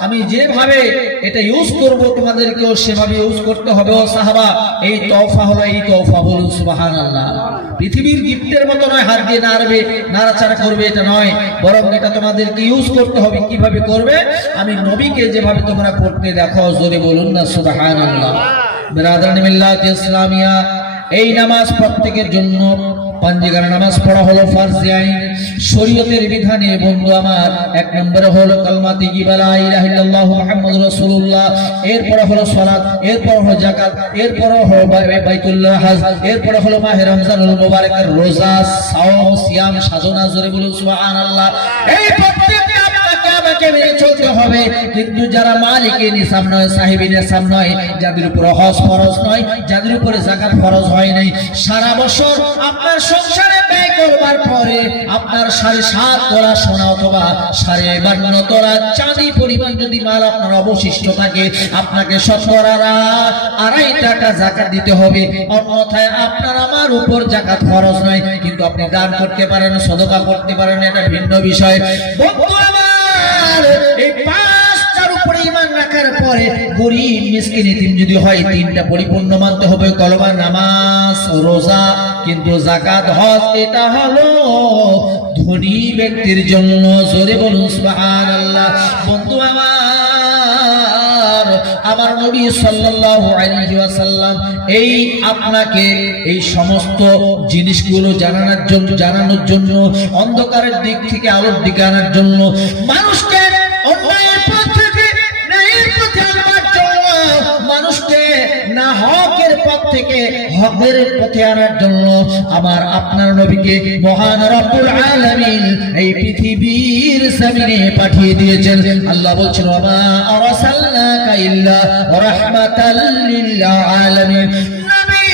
আমি যেভাবে এটা ইউজ করব, তোমাদেরকেও সেভাবে ইউজ করতে হবে। ও সাহাবা, এই তওফা হলো, এই তওফা বলুন সুবহানাল্লাহ। পৃথিবীর গিফটের মতো নয়, হাত দিয়ে নাড়বে, নাড়াচাড়া করবে, এটা নয়, বরং এটা তোমাদেরকে ইউজ করতে হবে। কিভাবে করবে? আমি নবীকে যেভাবে তোমরা পড়তে দেখো। জোরে বলুন না সুবহানাল্লাহ। বিরাদরান মিল্লাত ইসলামিয়া, এই নামাজ প্রত্যেকের জন্য পাঞ্জিগার নামাজ পড়া হলো ফরজে আইন, শরীয়তের বিধানে। বন্ধু আমার, 1 নম্বরে হলো কালমা তাইয়্যিবা লা ইলাহা ইল্লাল্লাহু মুহাম্মাদুর রাসূলুল্লাহ, এরপরে হলো সালাত, এরপরে হলো যাকাত, এরপরে হলো বাইতুল্লাহ হজ, এরপরে হলো মাহে রমজানুল মুবারকের রোজা, সাওম, সিয়াম, সাধনা। জোরে বলুন সুবহানাল্লাহ। এই প্রত্যেকটা আমাকে মেনে চলতে হবে। কিন্তু যারা মালিকে নিসাব নয়, সাহেবে নিসাব নয়, যাদের উপর হজ ফরজ নয়, যাদের উপর যাকাত ফরজ হয় নাই, সারা বছর আপনার সংসারে ব্যয় করবার পরে আপনার 7.5 তোলা সোনা অথবা 52 তোলা চাঁদি পরিমাণ যদি মাল আপনার অবশিষ্ট থাকে, আপনাকে শতকরা 2.5 টাকা যাকাত দিতে হবে। অন্যথায় আপনার আমার উপর যাকাত ফরজ নয়। কিন্তু আপনি দান করতে পারেন, সদকা করতে পারেন, এটা ভিন্ন বিষয়। বন্ধু আমার, এই 5টার উপরে ঈমান রাখার পরে গরীব মিসকিন এতিম যদি হয়, 3টা পরিপূর্ণ মানতে হবে। কলমা, নামাজ, রোজা। কিন্তু যাকাত, হজ, এটা হলো ধনী ব্যক্তির জন্য। জোরে বলুন সুবহানাল্লাহ। বন্ধু আমার নবী সাল্লাল্লাহু আলাইহি ওয়াসাল্লাম এই আপনাকে এই সমস্ত জিনিসগুলো জানানোর জন্য, অন্ধকারের দিক থেকে আলোর দিকে আনার জন্য, মানুষকে অন্যায়ের পথ থেকে ন্যায়ের পথে আনার জন্য, মানুষকে না হকের পথ থেকে হকের পথে আনার জন্য আমার আপনার নবীকে মহান রব্বুল আলামিন এই পৃথিবীর জমিনে পাঠিয়ে দিয়েছেন। আল্লাহ বলছেন, ওয়া মা আরসালনাকা ইল্লা রাহমাতাল লিল আলামিন। নবী,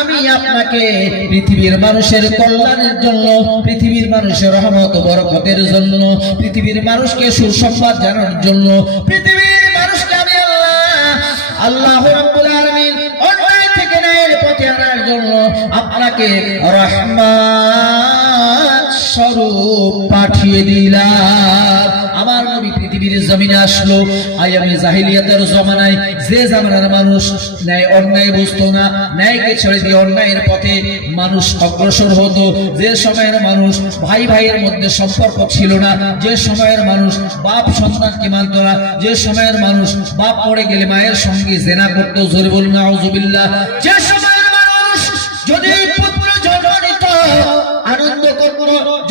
আমি আপনাকে পৃথিবীর মানুষের কল্যাণের জন্য, পৃথিবীর মানুষের রহমত বরকতের জন্য, পৃথিবীর মানুষকে সুসংবাদ জানানোর জন্য, পৃথিবীর মানুষকে আমি আল্লাহ রাব্বুল আলামিন অন্যায় থেকে ন্যায়ের পথে আনার জন্য আপনাকে রহমত স্বরূপ পাঠিয়ে দিলাম। আমার নবী পৃথিবীর জমিনে আসলো আয়ামে জাহিলিয়াতের জমানায়, যে জামানার মানুষ ন্যায় অন্যায় বুঝতো না, ন্যায়কে ছেড়ে দিয়ে অন্যায়ের পথে মানুষ অগ্রসর হতো, যে সময়ের মানুষ ভাই ভাইয়ের মধ্যে সম্পর্ক ছিল না, যে সময়ের মানুষ বাপ সন্তানকে মানত না, যে সময়ের মানুষ বাপ পড়ে গেলে মায়ের সঙ্গে জেনা করতো, জোরে বলুন নাউযুবিল্লাহ, যে সময়ের মানুষ যদি পুত্র জন্ম নিত আনন্দ করত,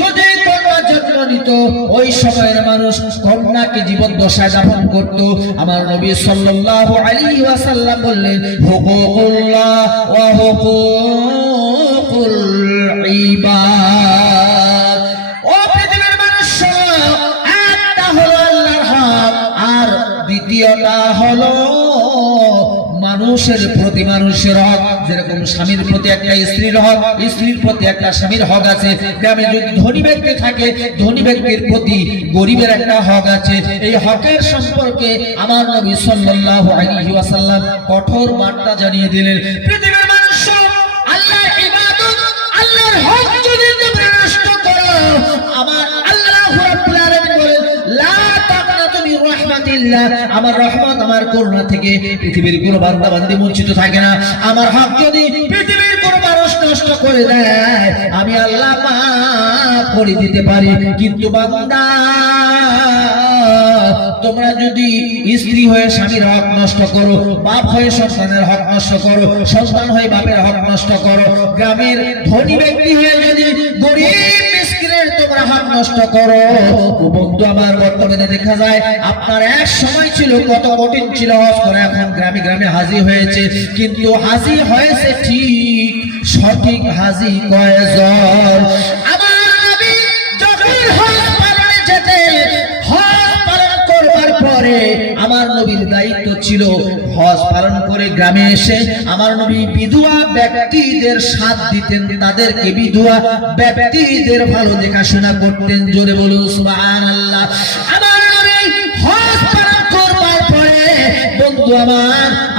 যদি কন্যা জন্ম নিত ওই সময়ের মানুষ কন্যাকে জীবদ্দশায় দাফন করত। আমার নবী সাল্লাল্লাহু আলাইহি ওয়াসাল্লাম বললেন, হুকুকুল্লাহ ওয়া হুকুকুল ইবাদ। ও পৃথিবীর মানুষ শোনো, একটা হলো আল্লাহর হক আর দ্বিতীয়টা হলো মানুষের প্রতি মানুষের হক। যেরকম স্বামীর প্রতি একটা স্ত্রীর হক, স্ত্রীর প্রতি একটা স্বামীর হক আছে। গ্রামে যদি ধনী ব্যক্তি থাকে, ধনী ব্যক্তির প্রতি গরিবের একটা হক আছে। এই হকের সম্পর্কে আমার নবী সাল্লাল্লাহু আলাইহি ওয়াসাল্লাম কঠোর বার্তা জানিয়ে দিলেন। পৃথিবীর মানুষ আল্লাহর ইবাদত, আল্লাহর হক যদি তোমরা নষ্ট করো, আমার আল্লাহ রাব্বুল আলামিন বলেন, লা তাকনাতু মির রাহমাতিল্লাহ, আমার রহমত, আমার করুণা থেকে পৃথিবীর কোনো বান্দা বান্দি বঞ্চিত থাকে না। আমার হক যদি পৃথিবীর কোনো মানুষ নষ্ট করে দেয়, আমি আল্লাহ মাফ করে দিতে পারি। কিন্তু বান্দা, তোমরা যদি স্ত্রী হয়ে স্বামীর হক নষ্ট করো, বাপ হয়ে সন্তানের হক নষ্ট করো, সন্তান হয়ে বাপের হক নষ্ট করো, গ্রামের ধনী ব্যক্তি হয়ে যদি গরিব মিসকিনের তোমরা হক নষ্ট করো, বন্ধু আমার, বর্তমানে দেখা যায় আপনার এক সময় ছিল কত কঠিন ছিল হজ করা, এখন গ্রামে গ্রামে হাজি হয়েছে। কিন্তু হাজি হয়েছে ঠিক, সঠিক হাজি কয়জন? আমার নবী যখন হজ পালনে যেতেন, হজ পালন করবার পরে আমার নবীর দায়িত্ব ছিল হজ পালন করে গ্রামে এসে আমার নবী বিধবা ব্যক্তিদের সাথ দিতেন, তাদেরকে বিধবা ব্যক্তিদের ভালো দেখাশোনা করতেন। জোরে বলুন সুবহানাল্লাহ। আমার নবী হজ পালন করবার পরে বন্ধু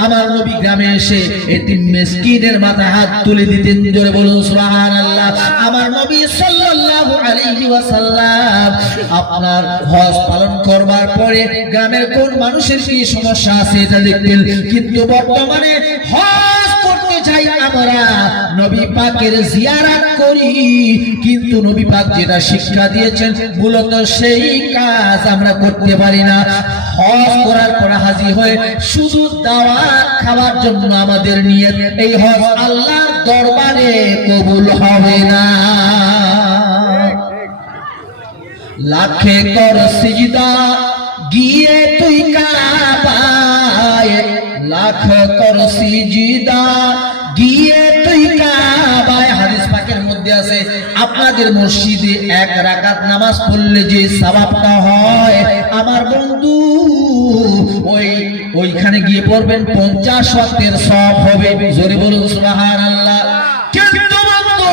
আমার নবী গ্রামে এসে এতিম মিসকিনের মাথায় হাত তুলে দিতেন। জোরে বলুন সুবহানাল্লাহ। আমার নবী সাল্লাল্লাহু আলাইহি ওয়াসাল্লাম আপনার হজ পালন করবার পরে গ্রামের কোন মানুষের কি সমস্যা আছে এটা দেখতেন। কিন্তু বর্তমানে হজ করতে যাই আমরা, নবী পাকের জিয়ারত করি, কিন্তু নবী পাক যেটা শিক্ষা দিয়েছেন মূলত সেই কাজ আমরা করতে পারি না। হজ করার পর হাজি হয়ে শুধু দাওয়াত খাওয়ার জন্য আমাদের নিয়ত, এই হজ আল্লাহর দরবারে কবুল হবে না। লাখে কর সিজদা গিয়ে তুই কাবায়, লাখ কর সিজদা গিয়ে তুই কাবায়। হাদিস পাকের মধ্যে আছে আপনাদের মসজিদে এক রাকাত নামাজ পড়লে যে সওয়াবটা হয়, আমার বন্ধু ওইখানে গিয়ে পড়বেন 50 ওয়াক্তের সওয়াব হবে। জোরে বলুন সুবহানাল্লাহ। কিন্তু বন্ধু,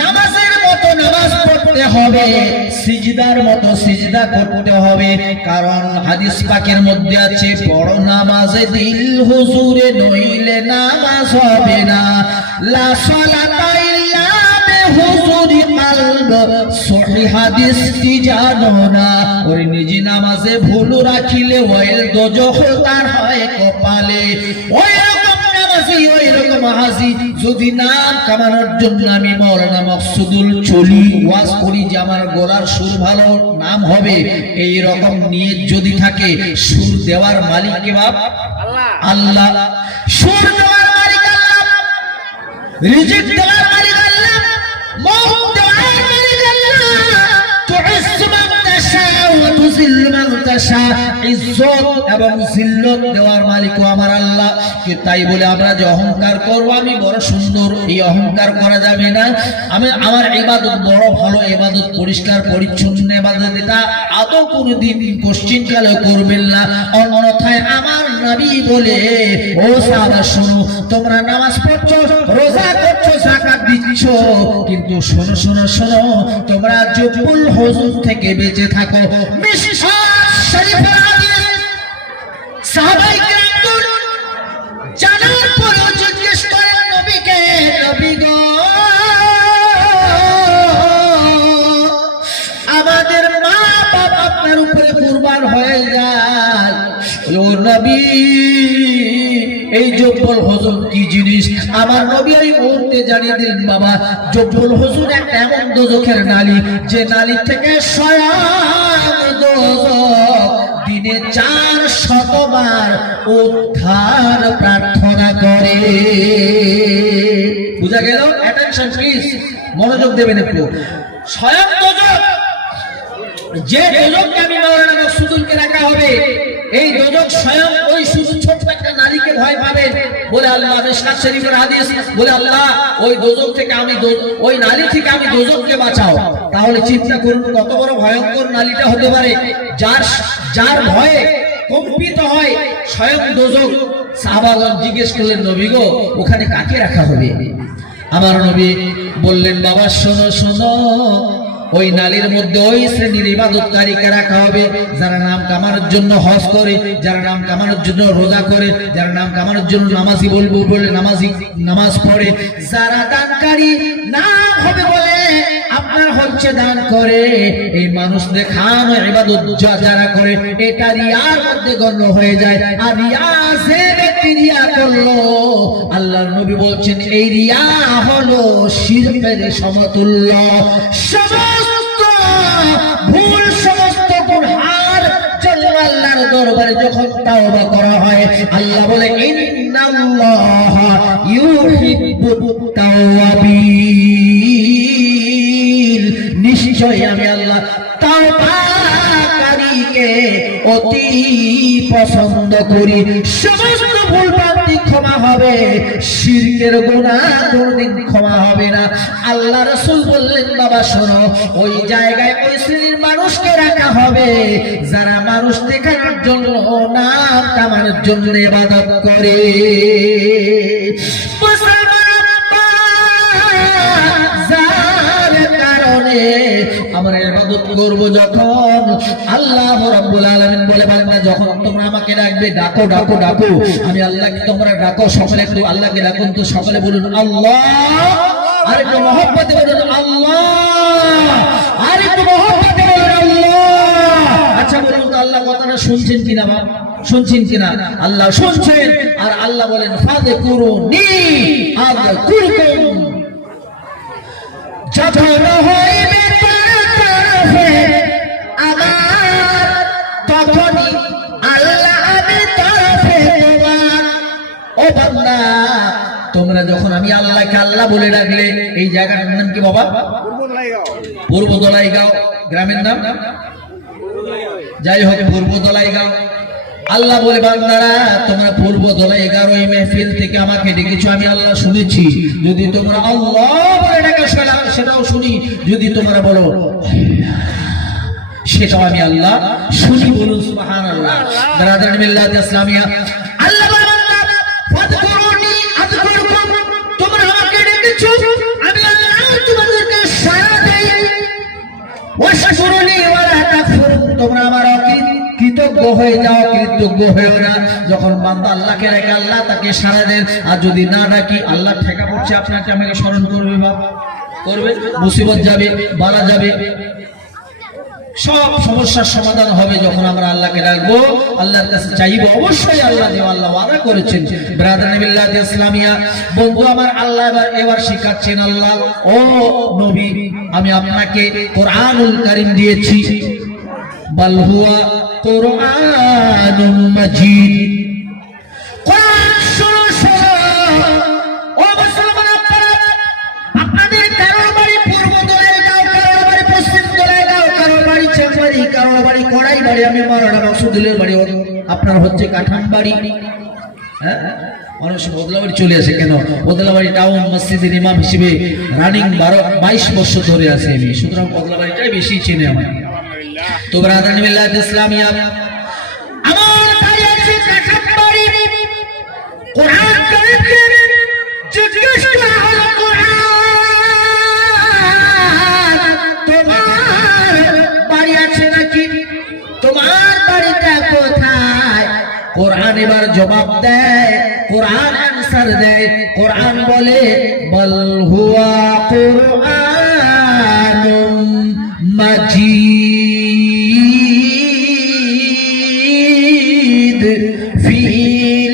নামাজের মতো নামাজ পড়তে হবে, সিজদার মতো সিজদা করতে হবে। কারণ হাদিস পাকের মধ্যে আছে, বড় নামাজে দিল হুজুরে নইলে নামাজ হবে না। লা সালাতা ইল্লা বিহুজুরি কলব, সহিহ হাদিস কি জানো না? ওই নিজে নামাজে ভুল রাখিলে ওয়াইল দোজখ তার হয় কপালে। ওই রকম নামাজি, ওই রকম হাজি যদি নাম কামানোর জন্য আমি মাওলানা মকসুদুল চলি ওয়াজ করি যে আমার গলার সুর ভালো, নাম হবে, এই রকম নিয়ত যদি থাকে, সুর দেওয়ার মালিক কে? বাপ আল্লাহ। সুর দেওয়ার মালিক আল্লাহ, রিজিক দেওয়ার মালিক আল্লাহ, মওত দেওয়ার মালিক আল্লাহ। তুইজ্জু মান তাশা ওয়া তুযিল্লু মান তাশা, ইজ্জত এবং জিল্লত দেওয়ার মালিকও আমার আল্লাহ। কে তাই বলে আমরা যে অহংকার করব আমি বড় সুন্দর, এই অহংকার করা যাবে না। আমার ইবাদত বড় ভালো ইবাদত, পরিষ্কার পরিচ্ছন্ন ইবাদত, এটা আদৌ কোনোদিন কোশ্চিন কালে করবেন না। অন্যথায় আমার নবী বলে, ও সাহাবা শোনো, তোমরা নামাজ পড়ছো রোজা করছো, যাকাত দিচ্ছ, কিন্তু শোনো শোনো শোনো, তোমরা জুবুল হুজুর থেকে বেঁচে থাকো। মিশকাত শরীফের হাদিস, সাহাবায়ে কেরাম জানার পরেও জিজ্ঞেস করেন নবীকে, নবী গো আমাদের মা বাপ আপনার উপরে কুরবান হয়ে যায়, ও নবী এই জব্বল হুজুর কি জিনিস? আমার নবী এই মুহূর্তে জানিয়ে দিলেন, বাবা জব্বল হুজুর একটা এমন দোজখের নালী, যে নালী থেকে স্বয়ং দোজখ দিনে 400 বার উদ্ধার প্রার্থনা করে। বুঝা গেল? অ্যাটেনশন প্লিজ, মনোযোগ দেবেন একটু। স্বয়ং দোজখ, যে দোজখকে আমি মাওলানা মাকসুদুলকে রাখা হবে, এই দোজখ স্বয়ং ওই শুধু ছোট একটা নারীকে ভয় পাবে বলে আল্লাহ মিশকাত শরীফের হাদিস বলে, আল্লাহ ওই দোজখ থেকে আমি, ওই নারী থেকে আমি দোজখকে বাঁচাও। তাহলে চিন্তা করুন কত বড় ভয়ঙ্কর নারীটা হতে পারে, যার ভয়ে কম্পিত হয় স্বয়ং দোজখ। সাহাবাগণ জিজ্ঞেস করলেন, নবী গো ওখানে কাকে রাখা হবে? আমার নবী বললেন, বাবা শোনো শোনো, ওই নালীর মধ্যে ওই শ্রেণীর ইবাদতকারীকে রাখা হবে যারা নাম কামানোর জন্য হজ করে, যারা নাম কামানোর জন্য রোজা করে, যারা নাম কামানোর জন্য নামাজি বলবো বলে নামাজ পড়ে, যারা দানকারী নাম হবে বলে আপনার হচ্ছে দান করে, এই মানুষ দেখানো ইবাদত যারা করে এটা রিয়ার মধ্যে গণ্য হয়ে যায়। আর রিয়া, যে ব্যক্তি রিয়া করলো, আল্লাহর নবী বলছেন এই রিয়া হলো শিরকের সমতুল্য। সমস্ত ভুল, সমস্ত গুনাহের জন্য আল্লাহর দরবারে যখন তাওবা করা হয়, আল্লাহ বলে ইন্নাল্লাহা ইউহিব্বুত তাওয়াবিন, নিশ্চয়ই আমি আল্লাহ তাওবাকারীকে অতি পছন্দ করি। সমস্ত ভুল ভ্রান্তি ক্ষমা হবে, শিরকের গুনাহ কোনদিন ক্ষমা হবে না। আল্লাহ রাসূল বললেন, বাবা শোনো, ওই জায়গায় ওই শ্রেণীর মানুষকে রাখা হবে যারা মানুষ দেখানোর জন্য, নাম কামানোর জন্য ইবাদত করে। আমরা ইবাদত করব যখন, আল্লাহ রাব্বুল আলামিন বলে, বান্দা যখন তোমরা আমাকে ডাকবে, ডাকো ডাকো ডাকো, আমি আল্লাহকে তোমরা ডাকো, সকলে একটু আল্লাহকে ডাকুন তো, সকলে বলুন আল্লাহ, আর একটু মহব্বতে বলুন আল্লাহ, আর একটু মহব্বতে বলুন আল্লাহ। আচ্ছা বলুন তো আল্লাহ কথাটা শুনছেন কিনা? বাবা শুনছেন কিনা? আল্লাহ শুনছেন। আর আল্লাহ বলেন ফাযকুরুনি আযকুরকুম, যখন হইবে আমার তখনই আল্লাহ আমি তরফে তোমার। ও বান্দা, তোমরা যখন আমি আল্লাহকে আল্লাহ বলে ডাকলে, এই জায়গাটার নাম কি বাবা? পূর্ব দলাইগাঁও গ্রামের নাম, যাই হোক পূর্ব দলাইগাঁও। আল্লাহ বলে, বান্দারা তোমরা পূর্ব দলাইগাঁওর ওই মেহফিল থেকে আমাকে ডেকেছো, আমি আল্লাহ শুনেছি। যদি তোমরা আল্লাহ বলে ডাকো সেটাও শুনি, যদি তোমরা বলো সেটাও আমি আল্লাহ শুনি। বলুন সুবহানাল্লাহ। ব্রাদার মিল্লাত ইসলামিয়া, আল্লাহ বলেন ফাযকুরুনি আযকুরকুম, তোমরা আমাকে ডেকেছো, আমি আল্লাহ তোমাদেরকে সাড়া দেই। ওয়াশকুরুনি ওয়ালা তাকফুরুন, তোমরা আমার কৃতজ্ঞ হয়ে যাও, কৃতজ্ঞ হয়েও না। যখন বান্দা আল্লাহকে ডাকে, আল্লাহ তাকে সাড়া দেন। আর যদি না ডাকি, আল্লাহ ঠেকা পড়ছে, আপনাকে আমাকে স্মরণ করবে, বাবা করবে, মুসিবত যাবে, বালা যাবে, সব সমস্যার সমাধান হবে যখন আমরা আল্লাহকে ডাকবো, আল্লাহর কাছে চাইবো। অবশ্যই আল্লাহ দেওয়া, আল্লাহ ওয়াদা করেছেন। ব্রাদার মিল্লাত ইসলামিয়া, বন্ধু আমার, আল্লাহ এবার শিখাচ্ছেন, আল্লাহ ও নবী আমি আপনাকে কোরআনুল কারীম দিয়েছি, বাল হুয়া কুরআনুম মাজিদ। কোরআন শুনো শুনো, ও মুসলমান, আপনাদের কারোর বাড়ি পূর্ব দলাইগাঁও, কারোর বাড়ি পশ্চিম দলাইগাঁও, কারোর বাড়ি চেম্বারি, কারোর বাড়ি কড়াই বাড়ি, আমি মাওলানা মাকসুদুলের বাড়ি, আপনার হচ্ছে কাঠান বাড়ি। হ্যাঁ, মানুষ বদলাবাড়ি চলে আসে কেন? বদলাবাড়ি টাউন মসজিদের ইমাম হিসেবে রানিং 22 বছর ধরে আছে আমি, সুতরাং বদলাবাড়িটাই বেশি চেনে আমার। তো ব্রাদার মিল্লাত ইসলামিয়া, আমার ভাই আছে কাঠান বাড়ি, কোরআন কারীমকে যে জিজ্ঞেস করা হলো কোরআন তোমার বাড়ি আছে নাকি, তোমার বাড়িটা কোথায়? কোরআন এবার জবাব দেয়, কোরআন আনসার দেয়, কোরআন বলে বল হুয়া কুরআনুম মাজিদ ফি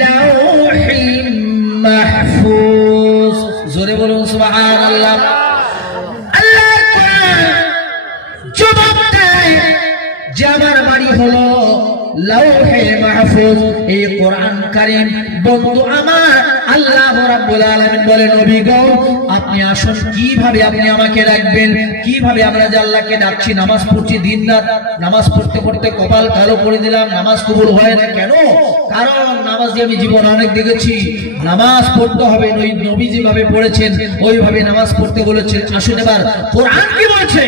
লাওহিম মাহফুজ। জোরে বলুন সুবহানাল্লাহ। আল্লাহ কোরআন জবাব দেয় যে আমার বাড়ি হলো লাওহে মাহফুজ। এই কোরআন কারীম বন্ধু আমার আল্লাহ রাব্বুল আলামিন বলেন নবী গো আপনি আসুন, কিভাবে আপনি আমাকে ডাকবেন, কিভাবে আমরা যে আল্লাহকে ডাকছি, নামাজ পড়ছি দিন রাত, নামাজ পড়তে পড়তে কপাল কালো করে দিলাম, নামাজ কবুল হয় না কেন? কারণ নামাজ দিয়ে আমি জীবন অনেক দেখেছি, নামাজ পড়তে হবে ওই নবী যেভাবে পড়েছেন ওইভাবে নামাজ পড়তে বলেছেন। আসুন এবার কোরআন কি বলছে?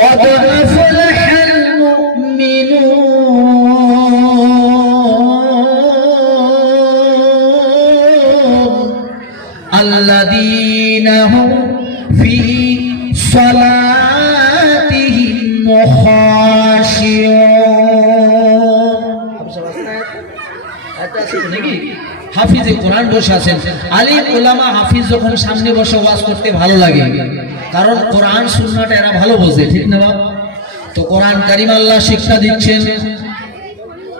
قد أفلح المؤمنون الذين هم في صلاتهم خاشعون। হাফিজে কোরআন বসে আছেন, আলিম উলামা হাফিজ যখন সামনে বসে ওয়াজ করতে ভালো লাগে, কারণ কোরআন সুন্নাহটা এরা ভালো বোঝে, ঠিক না বাবা? তো কোরআন কারীম আল্লাহ শিক্ষা দিচ্ছেন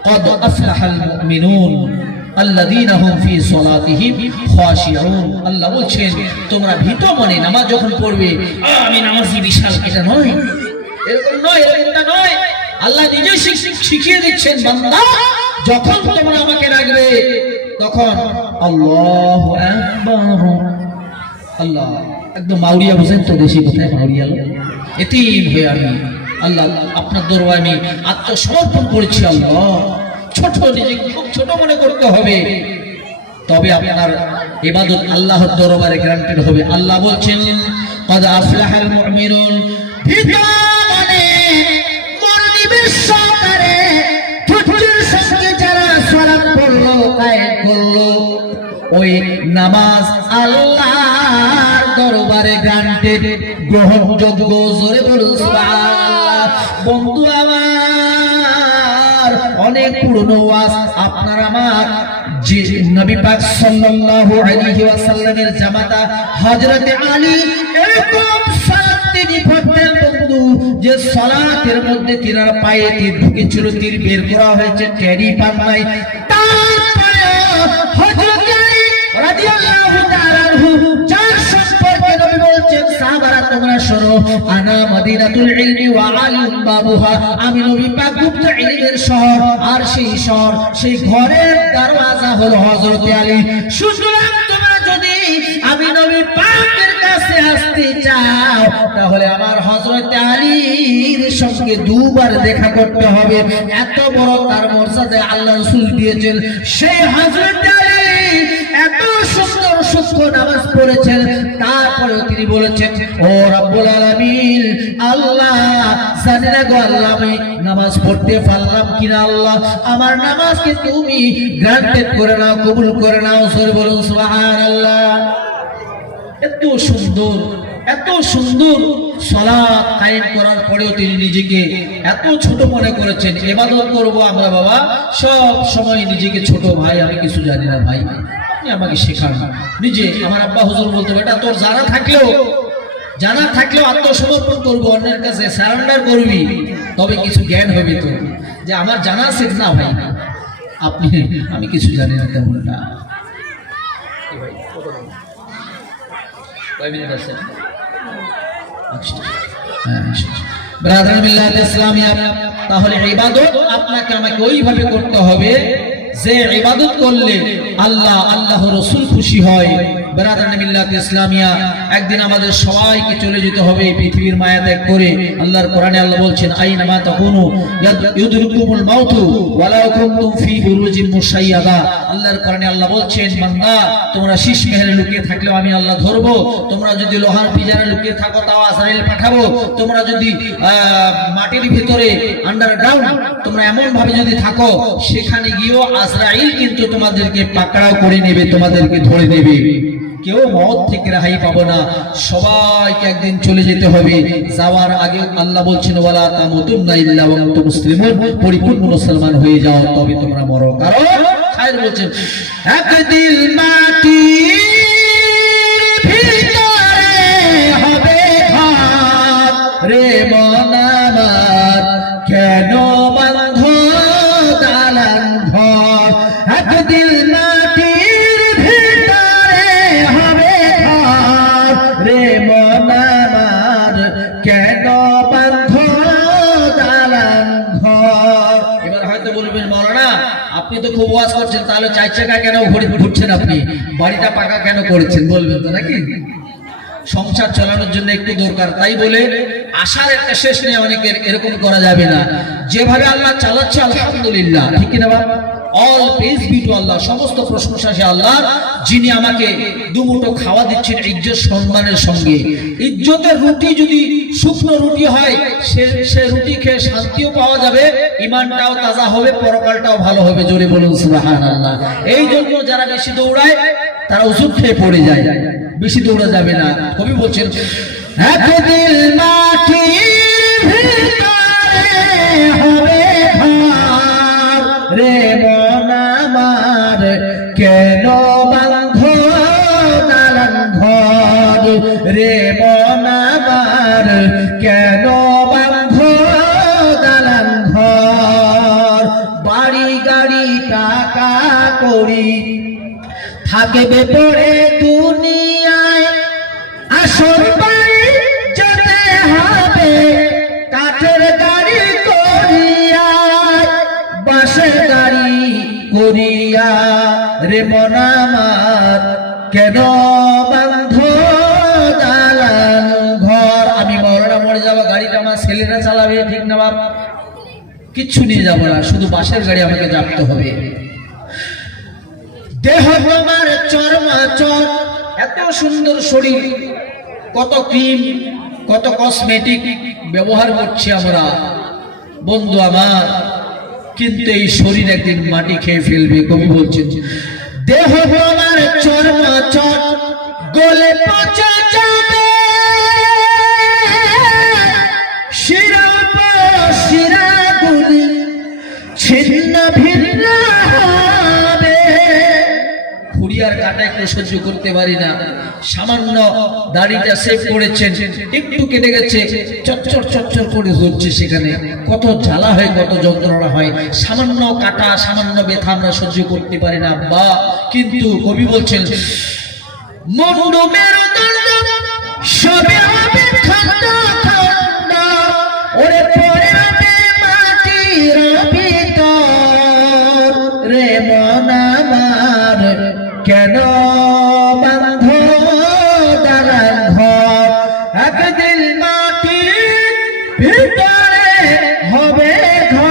কদ আফলাহাল মুমিনুন আল্লাযীনা হুম ফি সালাতিহিম খাশিউন। আল্লাহ বলছেন তোমরা ভীত মনে নামাজ যখন পড়বে, আমি নামাজি বিশাল, এটা নয়, এরকম নয়, এরকমটা নয়। আল্লাহ নিজে শিখিয়ে দিচ্ছেন বান্দা যখন তোমরা আমাকে ডাকবে তখন আল্লাহু আকবার, আল্লাহ একদম মাউরিয়া বুঝেন তো, দেশি কোথায় মাউরিয়া, এতিম হয়ে আমি আল্লাহ আপনার দরবারে আমি আত্মসমর্পণ করেছি। আল্লাহ ছোট, নিজেকে খুব ছোট মনে করতে হবে, তবে আপনার ইবাদত আল্লাহর দরবারে গ্যারান্টেড হবে। আল্লাহ বলছেন কদ আফলাহাল মুমিনুন, ভীত মনে মন নিবেশ করে ধৈর্যের সঙ্গে যারা সালাত পড়লো কায়েম করলো, ওই নামাজ আল্লাহর দরবারে গ্রান্টেড, গ্রহণযোগ্য। জোরে বলুন সুবহানাল্লাহ। বন্ধু আমার অনেক পুরনো ওয়াজ, আপনার আমার যে নবী পাক সাল্লাল্লাহু আলাইহি ওয়াসাল্লামের জামাতা হযরত আলী এরকম সালাত তিনি পড়তেন বন্ধু, যে সালাতের মধ্যে তিনার পায়ে তীর ঢুকেছিল, তীর বের করা হয়েছে, টেরি পান নাই। তারপরে হযরত আলী রাদিয়াল্লাহু তাআলা আনহু যার সম্পর্কে নবী বলছেন সাহাবারা তোমরা শোনো, আনা মদিনাতুল ইলমি ওয়া আলিম বাবুহা, আমি নবী পাক গুপ্ত ইলমের শহর, আর সেই শহর সেই ঘরের দরওয়াজা হলো হযরত আলী। সুতরাং তোমরা যদি আমি নবী পাকের কাছে আসতে চাও তাহলে আমার হযরত আলীর সঙ্গে দুবার দেখা করতে হবে। এত বড় তার মর্যাদা আল্লাহ রাসূল দিয়েছেন। সেই হযরত আলী এত সুন্দর সুস্থ নামাজ পড়েছেন, তারপরে তিনি বলেছেন ও রব্বুল আলামিন, আল্লাহ জানি না গো আল্লাহ আমি নামাজ পড়তে পারলাম কিনা, আল্লাহ আমার নামাজকে তুমি গ্রান্টেড করে নাও, কবুল করে নাও। সরে বলুন সুবহানাল্লাহ। এত সুন্দর, এত সুন্দর সালাত কায়েম করার পরেও তিনি নিজেকে এত ছোট মনে করেছেন। ইবাদত করব আমরা বাবা, সব সময় নিজেকে ছোট, ভাই আমি কিছু জানি না, ভাই আপনি আমাকে শেখান। নিজে আমার আব্বা হুজুর বলতো বেটা তোর জানা থাকলেও আত্মসমর্পণ করবো, অন্যের কাছে সারেন্ডার করবি, তবে কিছু জ্ঞান হবে তো। যে আমার জানা আছে না ভাই, আপনি আমি কিছু জানি না তেমনটা। ব্রাদার মিল্লাত ইসলামিয়া, তাহলে ইবাদত আপনাকে আমাকে ওইভাবে করতে হবে যে ইবাদত করলে আল্লাহ রাসূল খুশি হয়। ব্রাদার মিল্লাত ইসলামিয়া, একদিন আমাদের সবাইকে চলে যেতে হবে পৃথিবীর মায়া ত্যাগ করে। আল্লাহর কোরআনে আল্লাহ বলছেন আইনামা তাকুনু ইউদরিকুমুল মাউতু ওয়ালাউ কুনতুম ফি বুরুজিন মুশাইয়াদা। আল্লাহর কোরআনে আল্লাহ বলছেন বান্দা তোমরা শীষ মেহেরে লুকিয়ে থাকলেও আমি আল্লাহ ধরবো, তোমরা যদি লোহার পিজারে লুকিয়ে থাকো তাও আজরাইল পাঠাবো, তোমরা যদি মাটির ভিতরে আন্ডারগ্রাউন্ড তোমরা এমন ভাবে যদি থাকো সেখানে গিয়েও আজরাইল কিন্তু তোমাদেরকে পাকড়াও করে নেবে, তোমাদেরকে ধরে নেবে। কেউ মওত থেকে রেহাই পাবো না, সবাইকে একদিন চলে যেতে হবে। যাওয়ার আগে আল্লাহ বলছেন ওয়ালা তামুতুন্না ইল্লা ওয়া আনতুম মুসলিমুন, পরিপূর্ণ মুসলমান হয়ে যাও তবে তোমরা মরো। কারণ খায়ের বলছেন একদিন মাটি ভিতরে হবে ঘর, রে মন আমার কেন বাঁধ দালান ঘর। একদিন মাটির ভিতরে হবে ঘর, রে মন আমার কেন বাঁধ দালান ঘর। এবার হয়তো বলবেন মাওলানা আপনি তো খুব ওয়াজ করছেন, তাহলে 4 চাকা কেন ঘুরছেন আপনি, বাড়িটা পাকা কেন করেছেন, বলবেন তো নাকি? সংসার চালানোর জন্য একটু দরকার, তাই বলে আশার একটা শেষ নেই অনেকের, এরকম করা যাবে না। যেভাবে আল্লাহ চালাচ্ছে আলহামদুলিল্লাহ, ঠিক কিনা বাবা? অল প্রেজ বি টু আল্লাহ, সমস্ত প্রশংসা সে আল্লাহর, যিনি আমাকে দুমুঠো খাওয়া দিচ্ছেন ইজ্জত সম্মানের সঙ্গে। ইজ্জতের রুটি যদি শুকনো রুটি হয়, সে রুটি খেয়ে শান্তিও পাওয়া যাবে, ইমানটাও তাজা হবে, পরকালটাও ভালো হবে। জোরে বলুন সুবহানাল্লাহ। এই জন্য যারা বেশি দৌড়ায় তারা ওষুধ খেয়ে পড়ে যায়, বেশি দৌড়া যাবে না। কবি বলছেন একদিন মাটির ভিতরে হবে ঘর, রে মন আমার কেন বাঁধ দালান ঘর, রে মন আমার কেন বাঁধ দালান ঘর। বাড়ি গাড়ি টাকা করি থাকবে পড়ে দুনিয়ায়, আসল বাড়ি যেতে হবে কাঠের গাড়ি করিয়া, বাঁশের গাড়ি করিয়া, রে মন আমার কেন বাঁধ দালান ঘর। আমি মাওলানা মরে যাবো, গাড়িটা আমার ছেলেরা চালাবে, ঠিক না বাপ? কিচ্ছু নিয়ে যাবো না, শুধু বাঁশের গাড়ি আমাকে চাপতে হবে। দেহ তোমার চর্মাচর, এত সুন্দর শরীর, কত ক্রিম কত কসমেটিক ব্যবহার করছি আমরা বন্ধু আমার, কিন্তু এই শরীর একদিন মাটি খেয়ে ফেলবে। কবি বলছেন দেহ তোমার চর্মাচর গলে পচে যাবে, শিরা শিরাগুলি ছিন্ন ভিন্ন হবে। খুঁড়িয়ার কাটা একটু সহ্য করতে পারি না, সামান্য দাড়িটা সেভ করেছেন, একটু কেটে গেছে, চচ্চর চচ্চর করে ধরছে, সেখানে কত জ্বালা হয়, কত যন্ত্রণা হয়। সামান্য কাটা, সামান্য ব্যথা আমরা সহ্য করতে পারি না বা, কিন্তু কবি বলছেন মুন্ড মেরুদণ্ড সবে হবে খন্ড খন্ড, ওরে পড়ে হবে মাটির ভিতর, রে মন আমার কেন বাঁধ দালান ঘর। একদিন মাটির ভিতরে হবে ঘর,